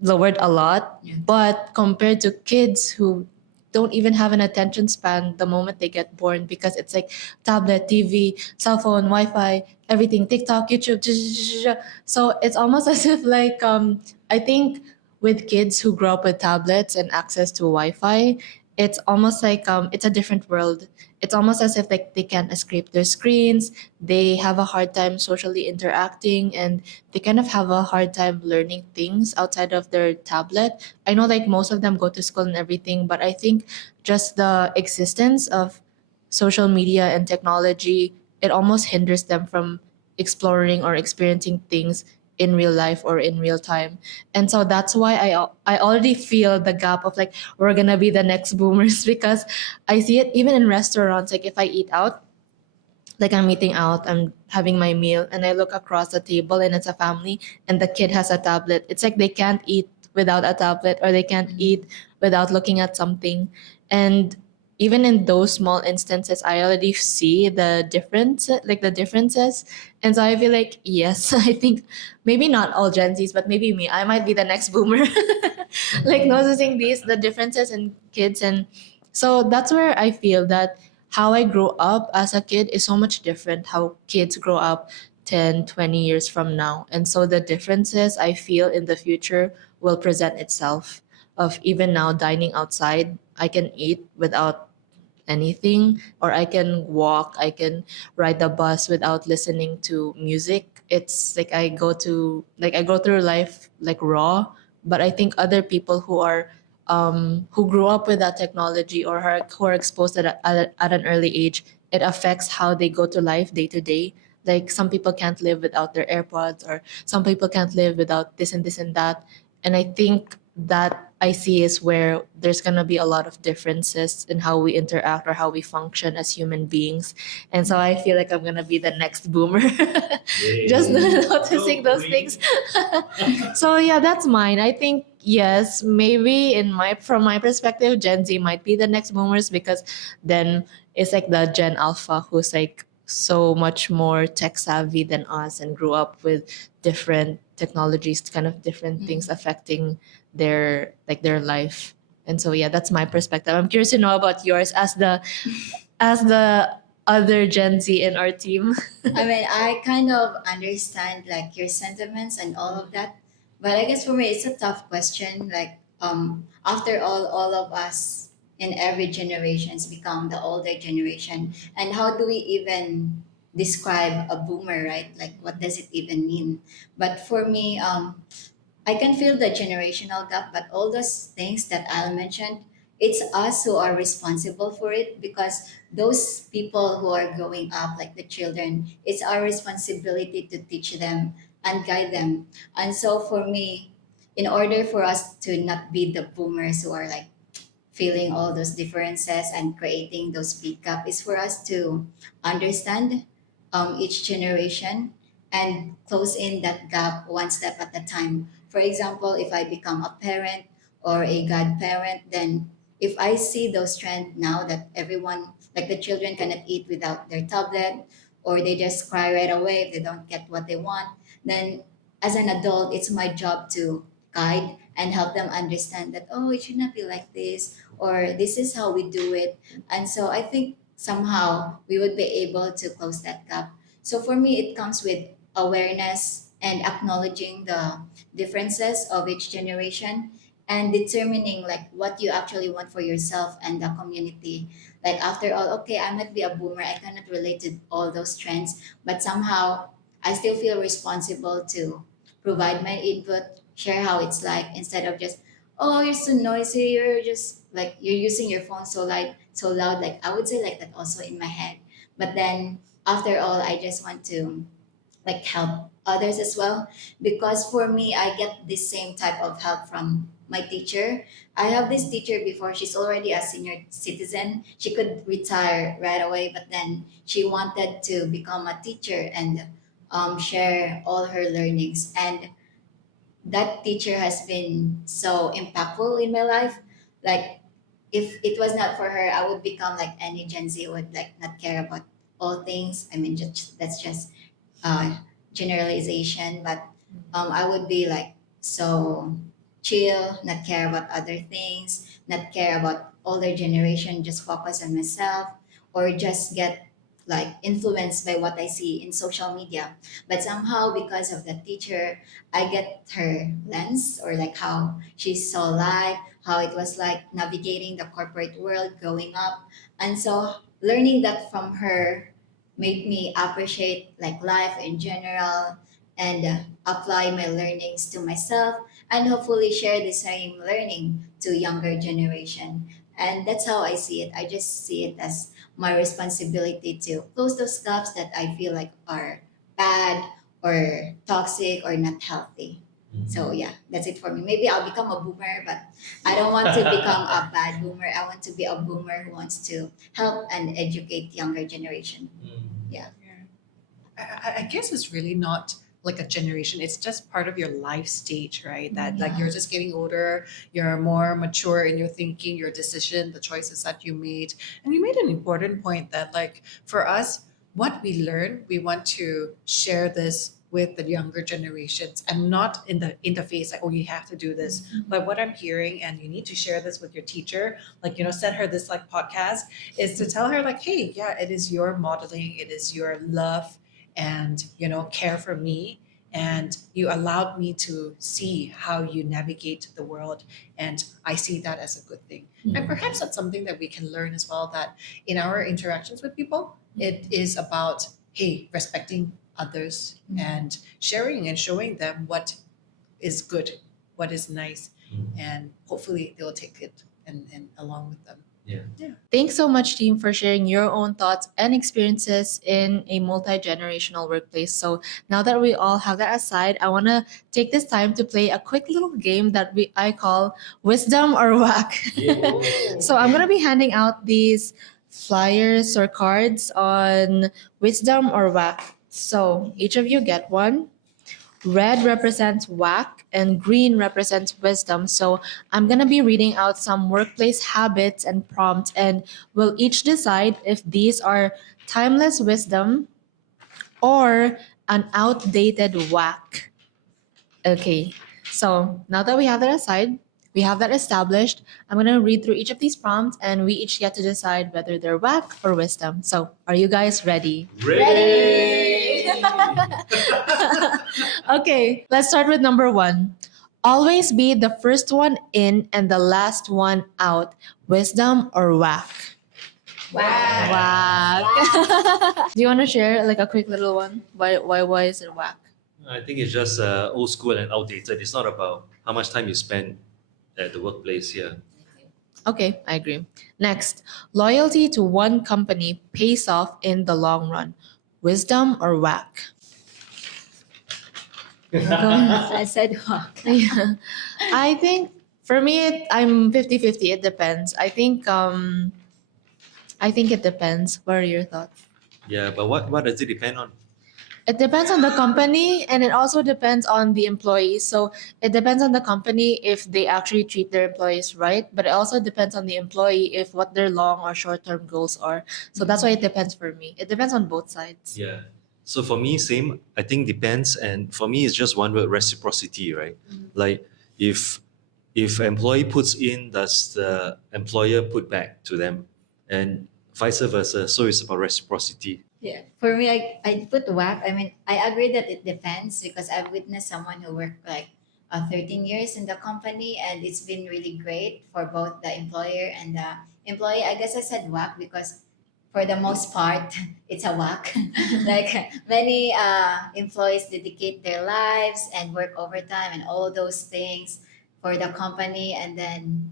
lowered a lot. Yeah. But compared to kids who don't even have an attention span the moment they get born because it's like tablet, TV, cell phone, Wi-Fi, everything, TikTok, YouTube. So it's almost as if like I think with kids who grow up with tablets and access to Wi-Fi, it's almost like it's a different world. It's almost as if like they can't escape their screens. They have a hard time socially interacting, and they kind of have a hard time learning things outside of their tablet. I know like most of them go to school and everything, but I think just the existence of social media and technology, it almost hinders them from exploring or experiencing things in real life or in real time. And so that's why I already feel the gap of like we're gonna be the next boomers because I see it even in restaurants. Like if I eat out, like I'm eating out, I'm having my meal, and I look across the table and it's a family, and the kid has a tablet. It's like they can't eat without a tablet, or they can't eat without looking at something. And even in those small instances, I already see the difference, like the differences. And so I feel like, yes, I think maybe not all Gen Zs, but maybe me, I might be the next boomer, like noticing the differences in kids. And so that's where I feel that how I grew up as a kid is so much different how kids grow up 10, 20 years from now. And so the differences I feel in the future will present itself. Of even now dining outside, I can eat without anything, or I can walk, I can ride the bus without listening to music. It's like I go through life like raw. But I think other people who grew up with that technology, or who are exposed at an early age, it affects how they go to life day to day. Like some people can't live without their AirPods, or some people can't live without this and that. And I think that I see is where there's gonna be a lot of differences in how we interact or how we function as human beings. And so I feel like I'm gonna be the next boomer. Just noticing those things. So yeah, that's mine. I think yes, maybe from my perspective, Gen Z might be the next boomers because then it's like the Gen Alpha who's like so much more tech savvy than us and grew up with different technologies, kind of different things affecting their life. And so yeah, that's my perspective. I'm curious to know about yours as the other Gen Z in our team. I mean, I kind of understand like your sentiments and all of that, but I guess for me it's a tough question. Like, after all of us in every generations become the older generation, and how do we even describe a boomer, right? Like, what does it even mean? But for me, I can feel the generational gap, but all those things that I'll mention, it's us who are responsible for it, because those people who are growing up, like the children, it's our responsibility to teach them and guide them. And so for me, in order for us to not be the boomers who are like feeling all those differences and creating those big gap, is for us to understand each generation and close in that gap one step at a time. For example, if I become a parent or a godparent, then if I see those trends now that everyone, like the children, cannot eat without their tablet, or they just cry right away if they don't get what they want, then as an adult, it's my job to guide and help them understand that, oh, it should not be like this, or this is how we do it. And so I think somehow we would be able to close that gap. So for me, it comes with awareness and acknowledging the differences of each generation, and determining like what you actually want for yourself and the community. Like, after all, okay, I might be a boomer, I cannot relate to all those trends, but somehow I still feel responsible to provide my input, share how it's like, instead of just, oh, you're so noisy, you're just like, you're using your phone so loud. Like, I would say like that also in my head. But then after all, I just want to like help others as well, because for me, I get this same type of help from my teacher. I have this teacher before, she's already a senior citizen, she could retire right away, but then she wanted to become a teacher and share all her learnings. And that teacher has been so impactful in my life. Like, if it was not for her, I would become like any Gen Z, would like not care about all things. I mean, just that's just uh, generalization, but I would be like so chill, not care about other things, not care about older generation, just focus on myself, or just get like influenced by what I see in social media. But somehow, because of the teacher, I get her lens, or like how she saw life, how it was like navigating the corporate world growing up. And so learning that from her made me appreciate like life in general, and apply my learnings to myself, and hopefully share the same learning to younger generation. And that's how I see it. I just see it as my responsibility to close those gaps that I feel like are bad or toxic or not healthy. So yeah, that's it for me. Maybe I'll become a boomer, but I don't want to become a bad boomer. I want to be a boomer who wants to help and educate younger generation. Yeah. I guess it's really not like a generation. It's just part of your life stage, right? That like you're just getting older, you're more mature in your thinking, your decision, the choices that you made. And you made an important point that like for us, what we learn, we want to share this with the younger generations, and not in the face like, oh, you have to do this. But what I'm hearing, and you need to share this with your teacher, like, send her this like podcast, is to tell her like, hey, yeah, it is your modeling, it is your love and care for me, and you allowed me to see how you navigate the world, and I see that as a good thing. And perhaps that's something that we can learn as well, that in our interactions with people, it is about, hey, respecting others and sharing and showing them what is good, what is nice, and hopefully they'll take it and along with them. Thanks so much, team, for sharing your own thoughts and experiences in a multi generational workplace. So now that we all have that aside, I want to take this time to play a quick little game that I call Wisdom or Whack. So I'm going to be handing out these flyers or cards on Wisdom or Whack. So each of you get one. Red represents whack and green represents wisdom. So I'm going to be reading out some workplace habits and prompts, and we'll each decide if these are timeless wisdom or an outdated whack. Okay, so now that we have that aside, we have that established. I'm going to read through each of these prompts and we each get to decide whether they're whack or wisdom. So, are you guys ready? Ready? Okay, let's start with number 1. Always be the first one in and the last one out. Wisdom or whack? Wow. Whack. Do you want to share like a quick little one? Why is it whack? I think it's just old school and outdated. It's not about how much time you spend at the workplace here. Okay, I agree. Next, loyalty to one company pays off in the long run. Wisdom or whack? I said whack. Yeah. I think for me I'm 50-50. It depends. I think it depends. What are your thoughts? Yeah, but what does it depend on? It depends on the company and it also depends on the employees. So it depends on the company if they actually treat their employees right, but it also depends on the employee if what their long or short-term goals are. So that's why it depends for me. It depends on both sides. Yeah. So for me, same. I think depends, and for me, it's just one word: reciprocity, right? Like if employee puts in, does the employer put back to them, and vice versa. So it's about reciprocity. Yeah. For me, I put whack. I mean, I agree that it depends because I've witnessed someone who worked like 13 years in the company and it's been really great for both the employer and the employee. I guess I said whack because for the most part, it's a whack. Like many employees dedicate their lives and work overtime and all those things for the company. And then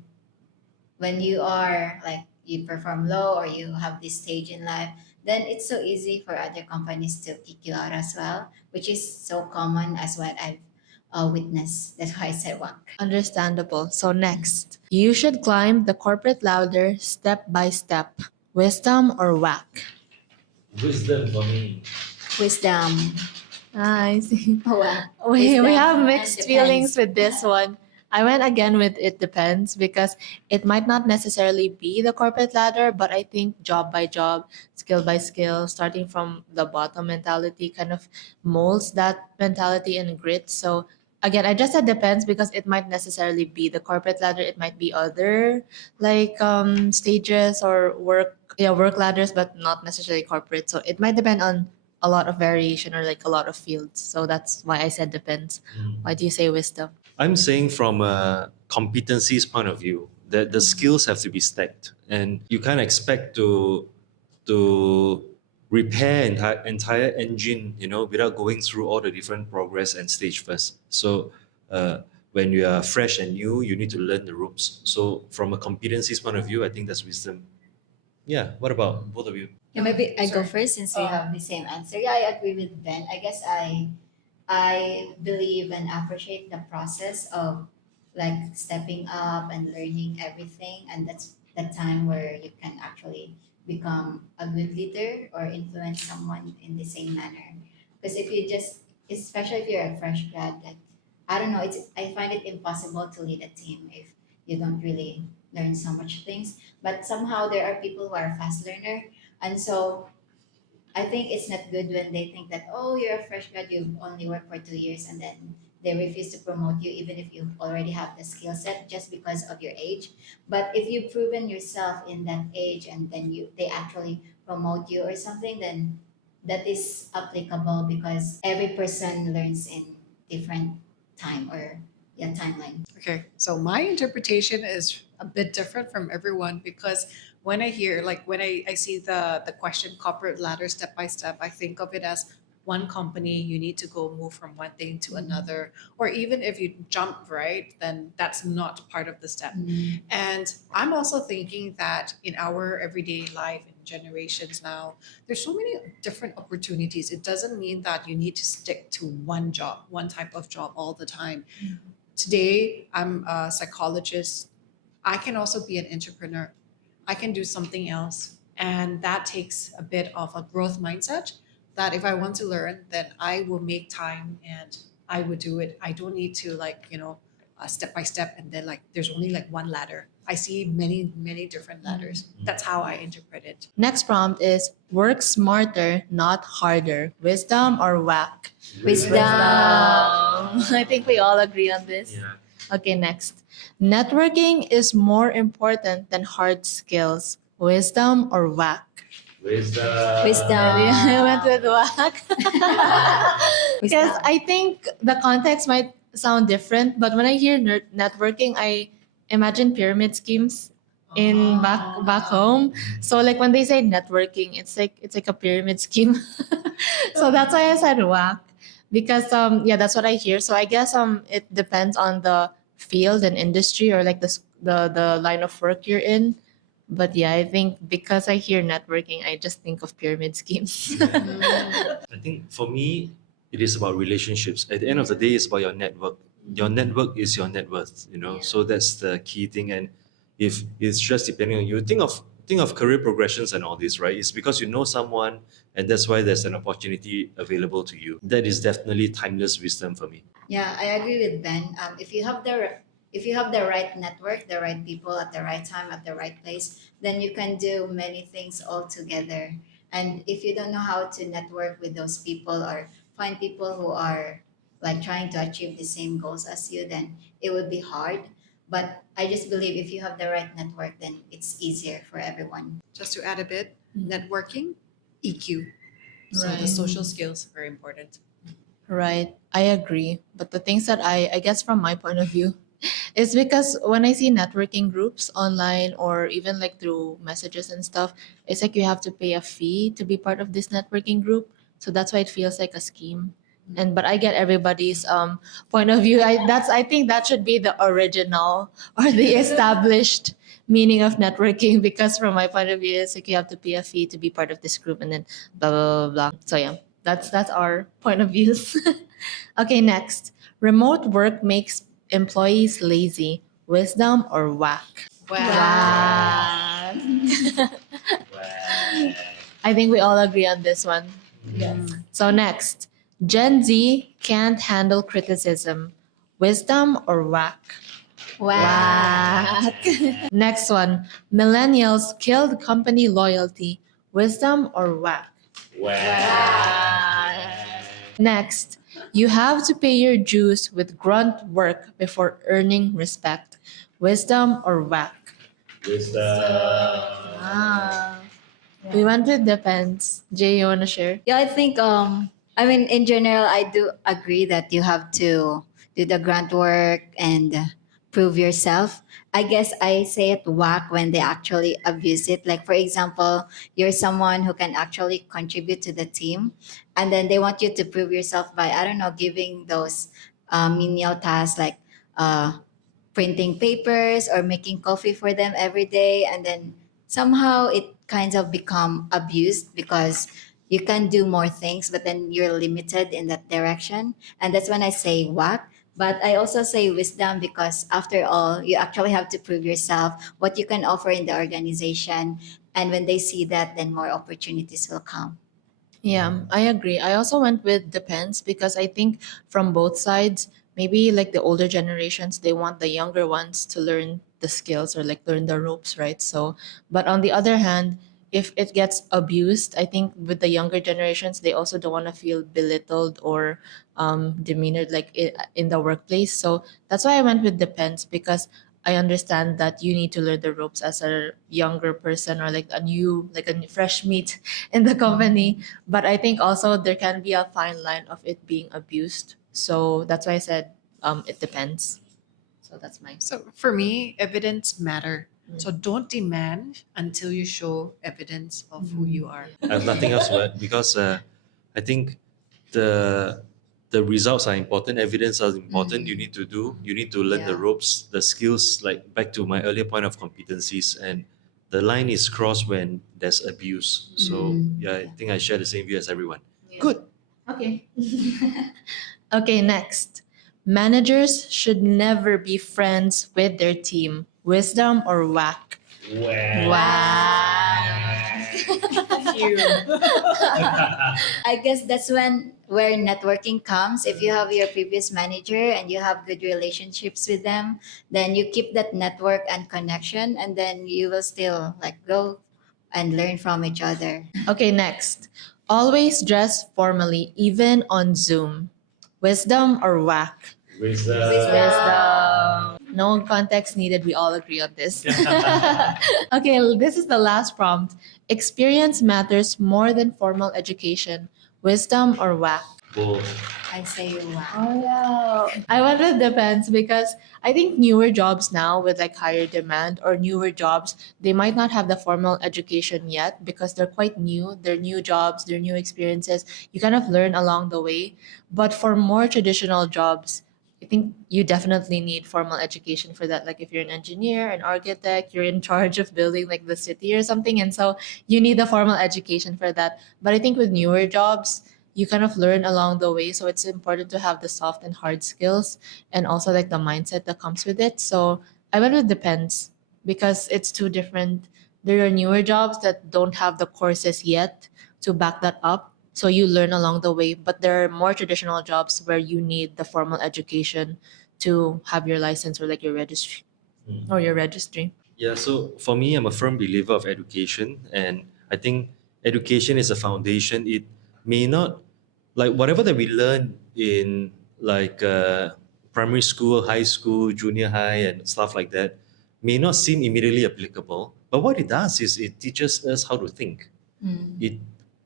when you are like, you perform low or you have this stage in life, then it's so easy for other companies to kick you out as well, which is so common as what I've witnessed. That's why I said whack. Understandable. So next, you should climb the corporate ladder step by step. Wisdom or whack? Wisdom for me. Wisdom. I see. Whack. We Wisdom have and mixed depends. feelings with this one. I went again with it depends because it might not necessarily be the corporate ladder, but I think job by job, skill by skill, starting from the bottom mentality kind of molds that mentality and grit. So again, I just said depends because it might necessarily be the corporate ladder. It might be other like stages or work ladders, but not necessarily corporate. So it might depend on a lot of variation or like a lot of fields. So that's why I said depends. Why do you say wisdom? I'm saying from a competencies point of view that the skills have to be stacked, and you can't expect to repair entire engine, without going through all the different progress and stage first. So when you are fresh and new, you need to learn the ropes. So from a competencies point of view, I think that's wisdom. Yeah. What about both of you? Yeah, maybe I go Sorry. first since we have the same answer. Yeah, I agree with Ben. I guess I believe and appreciate the process of like stepping up and learning everything, and that's the time where you can actually become a good leader or influence someone in the same manner. Because if you just, especially if you're a fresh grad, like I don't know, I find it impossible to lead a team if you don't really learn so much things. But somehow there are people who are fast learner, and so I think it's not good when they think that, oh, you're a fresh grad, you've only worked for 2 years, and then they refuse to promote you even if you already have the skill set just because of your age. But if you've proven yourself in that age and then they actually promote you or something, then that is applicable because every person learns in different time or yeah, timeline. Okay, so my interpretation is a bit different from everyone because when I hear, like when I see the question corporate ladder step by step, I think of it as one company, you need to go move from one thing to another. Or even if you jump, right, then that's not part of the step. And I'm also thinking that in our everyday life and generations now, there's so many different opportunities. It doesn't mean that you need to stick to one job, one type of job all the time. Today, I'm a psychologist. I can also be an entrepreneur. I can do something else. And that takes a bit of a growth mindset that if I want to learn, then I will make time and I would do it. I don't need to step by step and then like there's only like one ladder. I see many, many different ladders. That's how I interpret it. Next prompt is work smarter, not harder. Wisdom or whack? Wisdom. I think we all agree on this. Yeah. Okay, next. Networking is more important than hard skills. Wisdom or whack? Wisdom. Wisdom. I went with whack. Because Wisdom. I think the context might sound different, but when I hear networking, I imagine pyramid schemes in back home. So like when they say networking, it's like a pyramid scheme. So that's why I said whack. Because yeah, that's what I hear. So I guess it depends on the field and industry or like the line of work you're in. But yeah, I think because I hear networking, I just think of pyramid schemes. I think for me, it is about relationships. At the end of the day, it's about your network. Your network is your net worth, you know. Yeah. So that's the key thing. And if it's just depending on you, think of career progressions and all this, right? It's because you know someone, and that's why there's an opportunity available to you. That is definitely timeless wisdom for me. Yeah, I agree with Ben. If you have the right network, the right people at the right time at the right place, then you can do many things all together. And if you don't know how to network with those people or find people who are like trying to achieve the same goals as you, then it would be hard. But I just believe if you have the right network, then it's easier for everyone. Just to add a bit, networking, EQ. So the Right. social skills very important. Right, I agree. But the things that I guess from my point of view, is because when I see networking groups online or even like through messages and stuff, it's like you have to pay a fee to be part of this networking group. So that's why it feels like a scheme. And but I get everybody's point of view. I think that should be the original or the established meaning of networking because from my point of view, it's like you have to pay a fee to be part of this group and then blah blah blah blah. So yeah, that's our point of views. Okay, next. Remote work makes employees lazy. Wisdom or whack? Whack. I think we all agree on this one. Yes. So next, Gen Z can't handle criticism. Wisdom or whack? Whack. Next one, millennials killed company loyalty. Wisdom or whack? Next, you have to pay your dues with grunt work before earning respect. Wisdom or whack? Ah. We went with depends. Jay, you want to share? Yeah, I think I mean in general I do agree that you have to do the grunt work and prove yourself. I guess I say it whack when they actually abuse it. Like for example, you're someone who can actually contribute to the team and then they want you to prove yourself by I don't know giving those menial tasks like printing papers or making coffee for them every day and then somehow it kind of become abused because you can do more things but then you're limited in that direction and that's when I say whack but I also say wisdom because after all you actually have to prove yourself what you can offer in the organization and when they see that then more opportunities will come. Yeah, I agree. I also went with depends because I think from both sides, maybe like the older generations, they want the younger ones to learn the skills or like learn the ropes, right? So, but on the other hand, if it gets abused, I think with the younger generations, they also don't want to feel belittled or demeanored like in the workplace. So that's why I went with depends because I understand that you need to learn the ropes as a younger person or like a fresh meat in the company, but I think also there can be a fine line of it being abused. So that's why I said it depends. So that's mine. So for me, evidence matter. So don't demand until you show evidence of who you are. I have nothing else to add because I think the the results are important, evidence are important. You need to do, you need to learn the Yeah. ropes, the skills. Like back to my earlier point of competencies, and the line is crossed when there's abuse. So yeah, I think I share the same view as everyone. Good. Okay. Okay, next. Managers should never be friends with their team. Wisdom or whack? Whack. Phew. I guess that's when where networking comes. If you have your previous manager and you have good relationships with them, then you keep that network and connection, and then you will still like go and learn from each other. Okay, next. Always dress formally, even on Zoom. Wisdom or whack? Wisdom. Wisdom. No context needed. We all agree on this. Okay, this is the last prompt. Experience matters more than formal education. Wisdom or whack? Both. I say wow. Oh yeah. I wonder it depends because I think newer jobs now with like higher demand or newer jobs, they might not have the formal education yet because they're quite new. They're new jobs, they're new experiences. You kind of learn along the way. But for more traditional jobs, I think you definitely need formal education for that. Like if you're an engineer, an architect, you're in charge of building like the city or something. And so you need the formal education for that. But I think with newer jobs, you kind of learn along the way. So it's important to have the soft and hard skills and also like the mindset that comes with it. So I bet it depends because it's two different. There are newer jobs that don't have the courses yet to back that up. So you learn along the way, but there are more traditional jobs where you need the formal education to have your license or like your registry Mm. or your registry. Yeah, so for me, I'm a firm believer of education, and I think education is a foundation. It may not, like whatever that we learn in like primary school, high school, junior high, and stuff like that, may not seem immediately applicable. But what it does is it teaches us how to think. Mm. It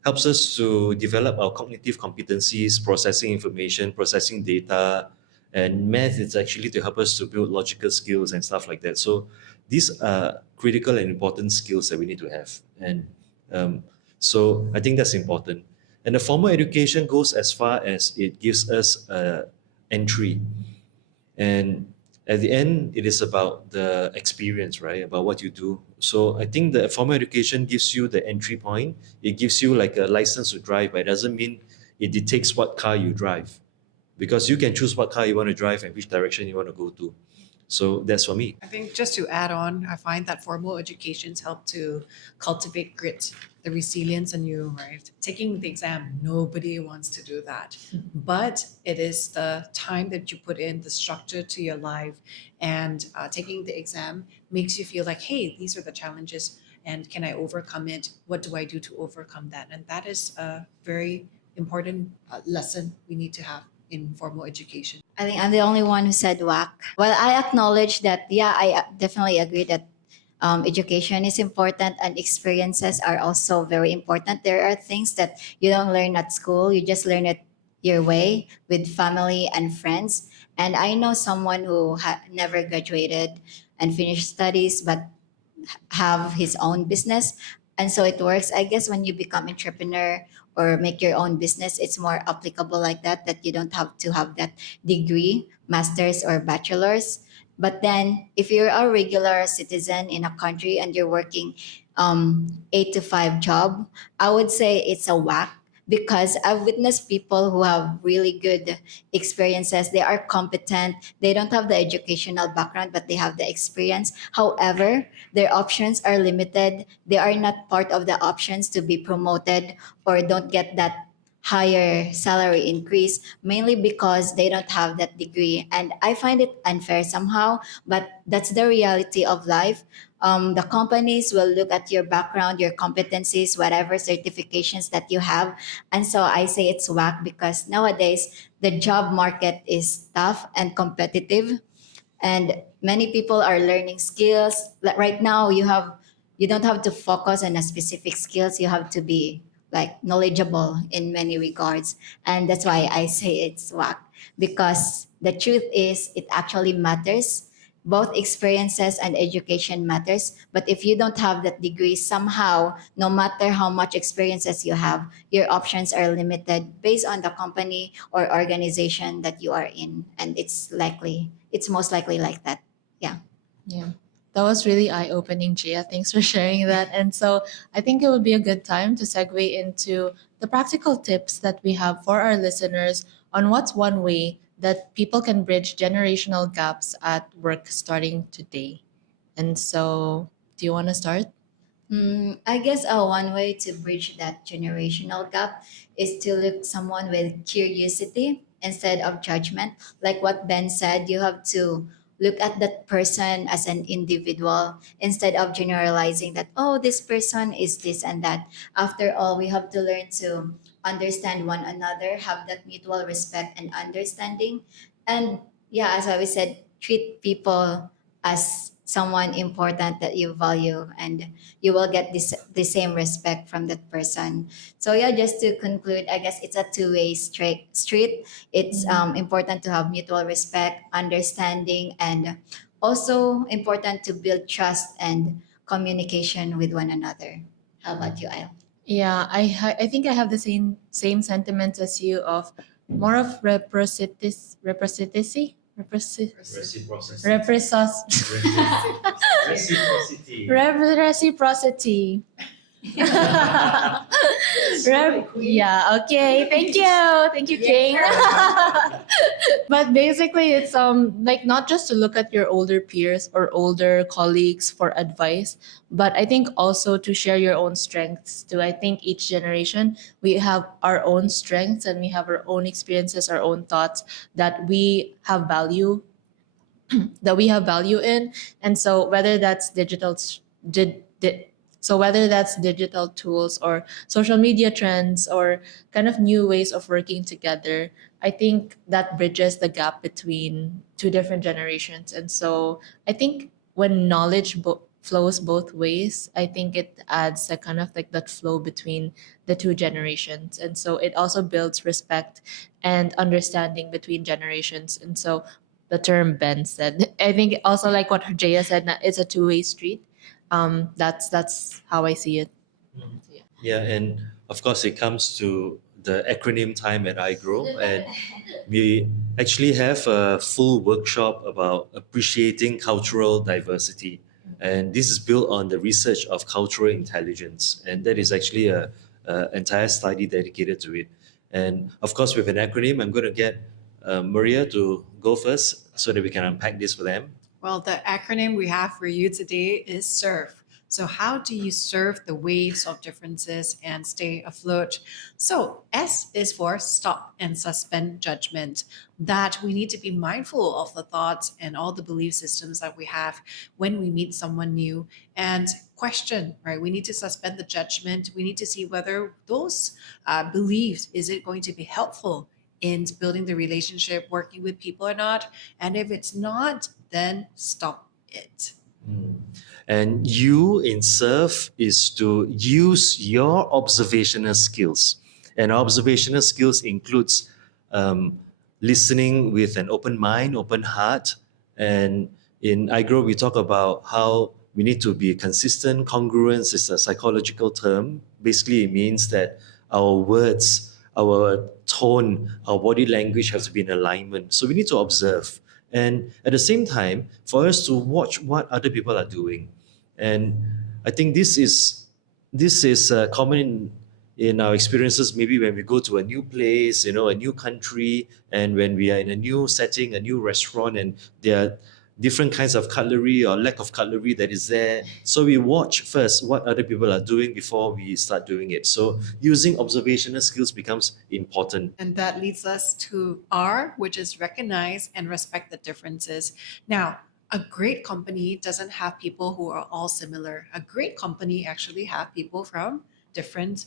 helps us to develop our cognitive competencies, processing information, processing data, and math is actually to help us to build logical skills and stuff like that. So these are critical and important skills that we need to have. And so I think that's important. And the formal education goes as far as it gives us entry. And at the end, it is about the experience, right? About what you do. So I think the formal education gives you the entry point. It gives you like a license to drive, but it doesn't mean it dictates what car you drive, because you can choose what car you want to drive and which direction you want to go to. So that's for me. I think just to add on, I find that formal educations help to cultivate grit, the resilience in you, right? Taking the exam, nobody wants to do that. But it is the time that you put in, the structure to your life, and taking the exam makes you feel like, hey, these are the challenges, and can I overcome it? What do I do to overcome that? And that is a very important lesson we need to have in formal education. I think I'm the only one who said whack. Well, I acknowledge that, yeah, I definitely agree that education is important and experiences are also very important. There are things that you don't learn at school, you just learn it your way with family and friends. And I know someone who never graduated and finished studies, but have his own business, and so it works. I guess when you become entrepreneur or make your own business, it's more applicable like that, that you don't have to have that degree, masters or bachelor's. But then if you're a regular citizen in a country and you're working 8 to 5 job, I would say it's a whack, because I've witnessed people who have really good experiences. They are competent. They don't have the educational background, but they have the experience. However, their options are limited. They are not part of the options to be promoted or don't get that higher salary increase, mainly because they don't have that degree. And I find it unfair somehow, but that's the reality of life. The companies will look at your background, your competencies, whatever certifications that you have. And so I say it's whack, because nowadays the job market is tough and competitive, and many people are learning skills. Like right now, you don't have to focus on a specific skills. You have to be like knowledgeable in many regards, and that's why I say it's whack, because the truth is it actually matters. Both experiences and education matters, but if you don't have that degree, somehow, no matter how much experiences you have, your options are limited based on the company or organization that you are in, and it's most likely like that. Yeah. Yeah. That was really eye opening, Jhea. Thanks for sharing that. And so I think it would be a good time to segue into the practical tips that we have for our listeners on what's one way that people can bridge generational gaps at work starting today. And so, do you want to start? I guess one way to bridge that generational gap is to look someone with curiosity instead of judgment. Like what Ben said, you have to look at that person as an individual instead of generalizing that, oh, this person is this and that. After all, we have to learn to understand one another, have that mutual respect and understanding. And yeah, as I always said, treat people as someone important that you value, and you will get the same respect from that person. So yeah, just to conclude, I guess it's a two-way street. It's important to have mutual respect, understanding, and also important to build trust and communication with one another. How about you, Ail? Yeah, I think I have the same sentiments as you of more of reciprocity, Reciprocity. Reciprocity. Reciprocity. Yeah, okay. Thank you, King. But basically, it's like not just to look at your older peers or older colleagues for advice, but I think also to share your own strengths too. I think each generation we have our own strengths and we have our own experiences, our own thoughts that we have value in. And so whether that's did, did so whether that's digital tools or social media trends or kind of new ways of working together, I think that bridges the gap between two different generations. And so I think when knowledge flows both ways, I think it adds a kind of like that flow between the two generations. And so it also builds respect and understanding between generations. And so the term Ben said, I think also like what Jhea said, it's a two-way street. That's how I see it. Yeah, and of course it comes to the acronym time at iGrow, and we actually have a full workshop about appreciating cultural diversity. And this is built on the research of cultural intelligence. And that is actually a entire study dedicated to it. And of course, with an acronym, I'm going to get Maria to go first so that we can unpack this for them. Well, the acronym we have for you today is SURF. So, how do you surf the waves of differences and stay afloat? So, S is for stop and suspend judgment, that we need to be mindful of the thoughts and all the belief systems that we have when we meet someone new and question, right? We need to suspend the judgment. We need to see whether those beliefs, is it going to be helpful in building the relationship, working with people or not? And if it's not, then stop it. Mm. And you in surf is to use your observational skills. And observational skills includes listening with an open mind, open heart. And in iGrow, we talk about how we need to be consistent. Congruence is a psychological term. Basically, it means that our words, our tone, our body language has to be in alignment. So we need to observe. And at the same time, for us to watch what other people are doing. And I think this is common in our experiences, maybe when we go to a new place, a new country, and when we are in a new setting, a new restaurant, and there are different kinds of cutlery or lack of cutlery that is there. So we watch first what other people are doing before we start doing it. So using observational skills becomes important. And that leads us to R, which is recognize and respect the differences. Now, a great company doesn't have people who are all similar. A great company actually have people from different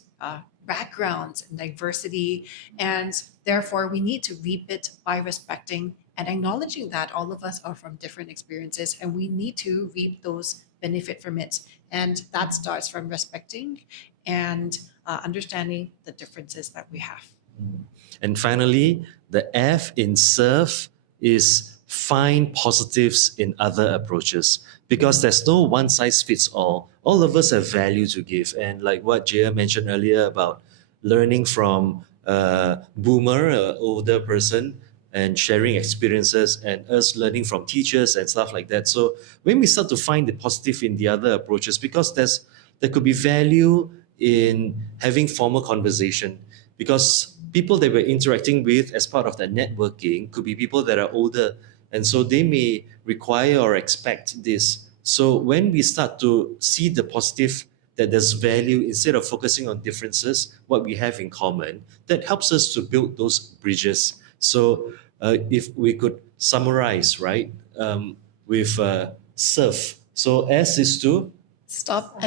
backgrounds and diversity. And therefore, we need to reap it by respecting and acknowledging that all of us are from different experiences and we need to reap those benefit from it. And that starts from respecting and understanding the differences that we have. And finally, the F in surf is find positives in other approaches, because there's no one size fits all. All of us have value to give. And like what Jhea mentioned earlier about learning from a boomer, an older person, and sharing experiences, and us learning from teachers and stuff like that. So when we start to find the positive in the other approaches, because there could be value in having formal conversation, because people that we're interacting with as part of that networking could be people that are older, and so they may require or expect this. So when we start to see the positive, that there's value instead of focusing on differences, what we have in common, that helps us to build those bridges. So if we could summarize, right, with surf. So S is to Stop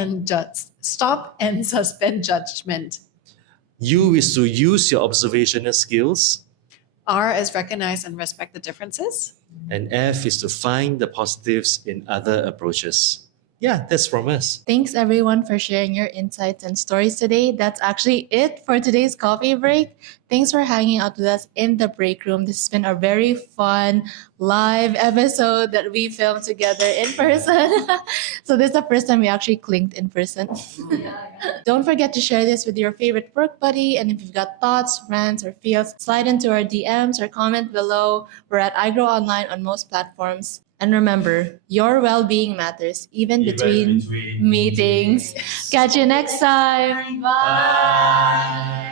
and suspend judgment. U is to use your observational skills. R is recognize and respect the differences. And F is to find the positives in other approaches. Yeah, that's from us. Thanks everyone for sharing your insights and stories today. That's actually it for today's coffee break. Thanks for hanging out with us in the break room. This has been a very fun live episode that we filmed together in person. So this is the first time we actually clinked in person. Don't forget to share this with your favorite work buddy. And if you've got thoughts, rants, or feels, slide into our DMs or comment below. We're at iGrow Online on most platforms. And remember, your well being matters even between meetings. Catch you next time. Bye.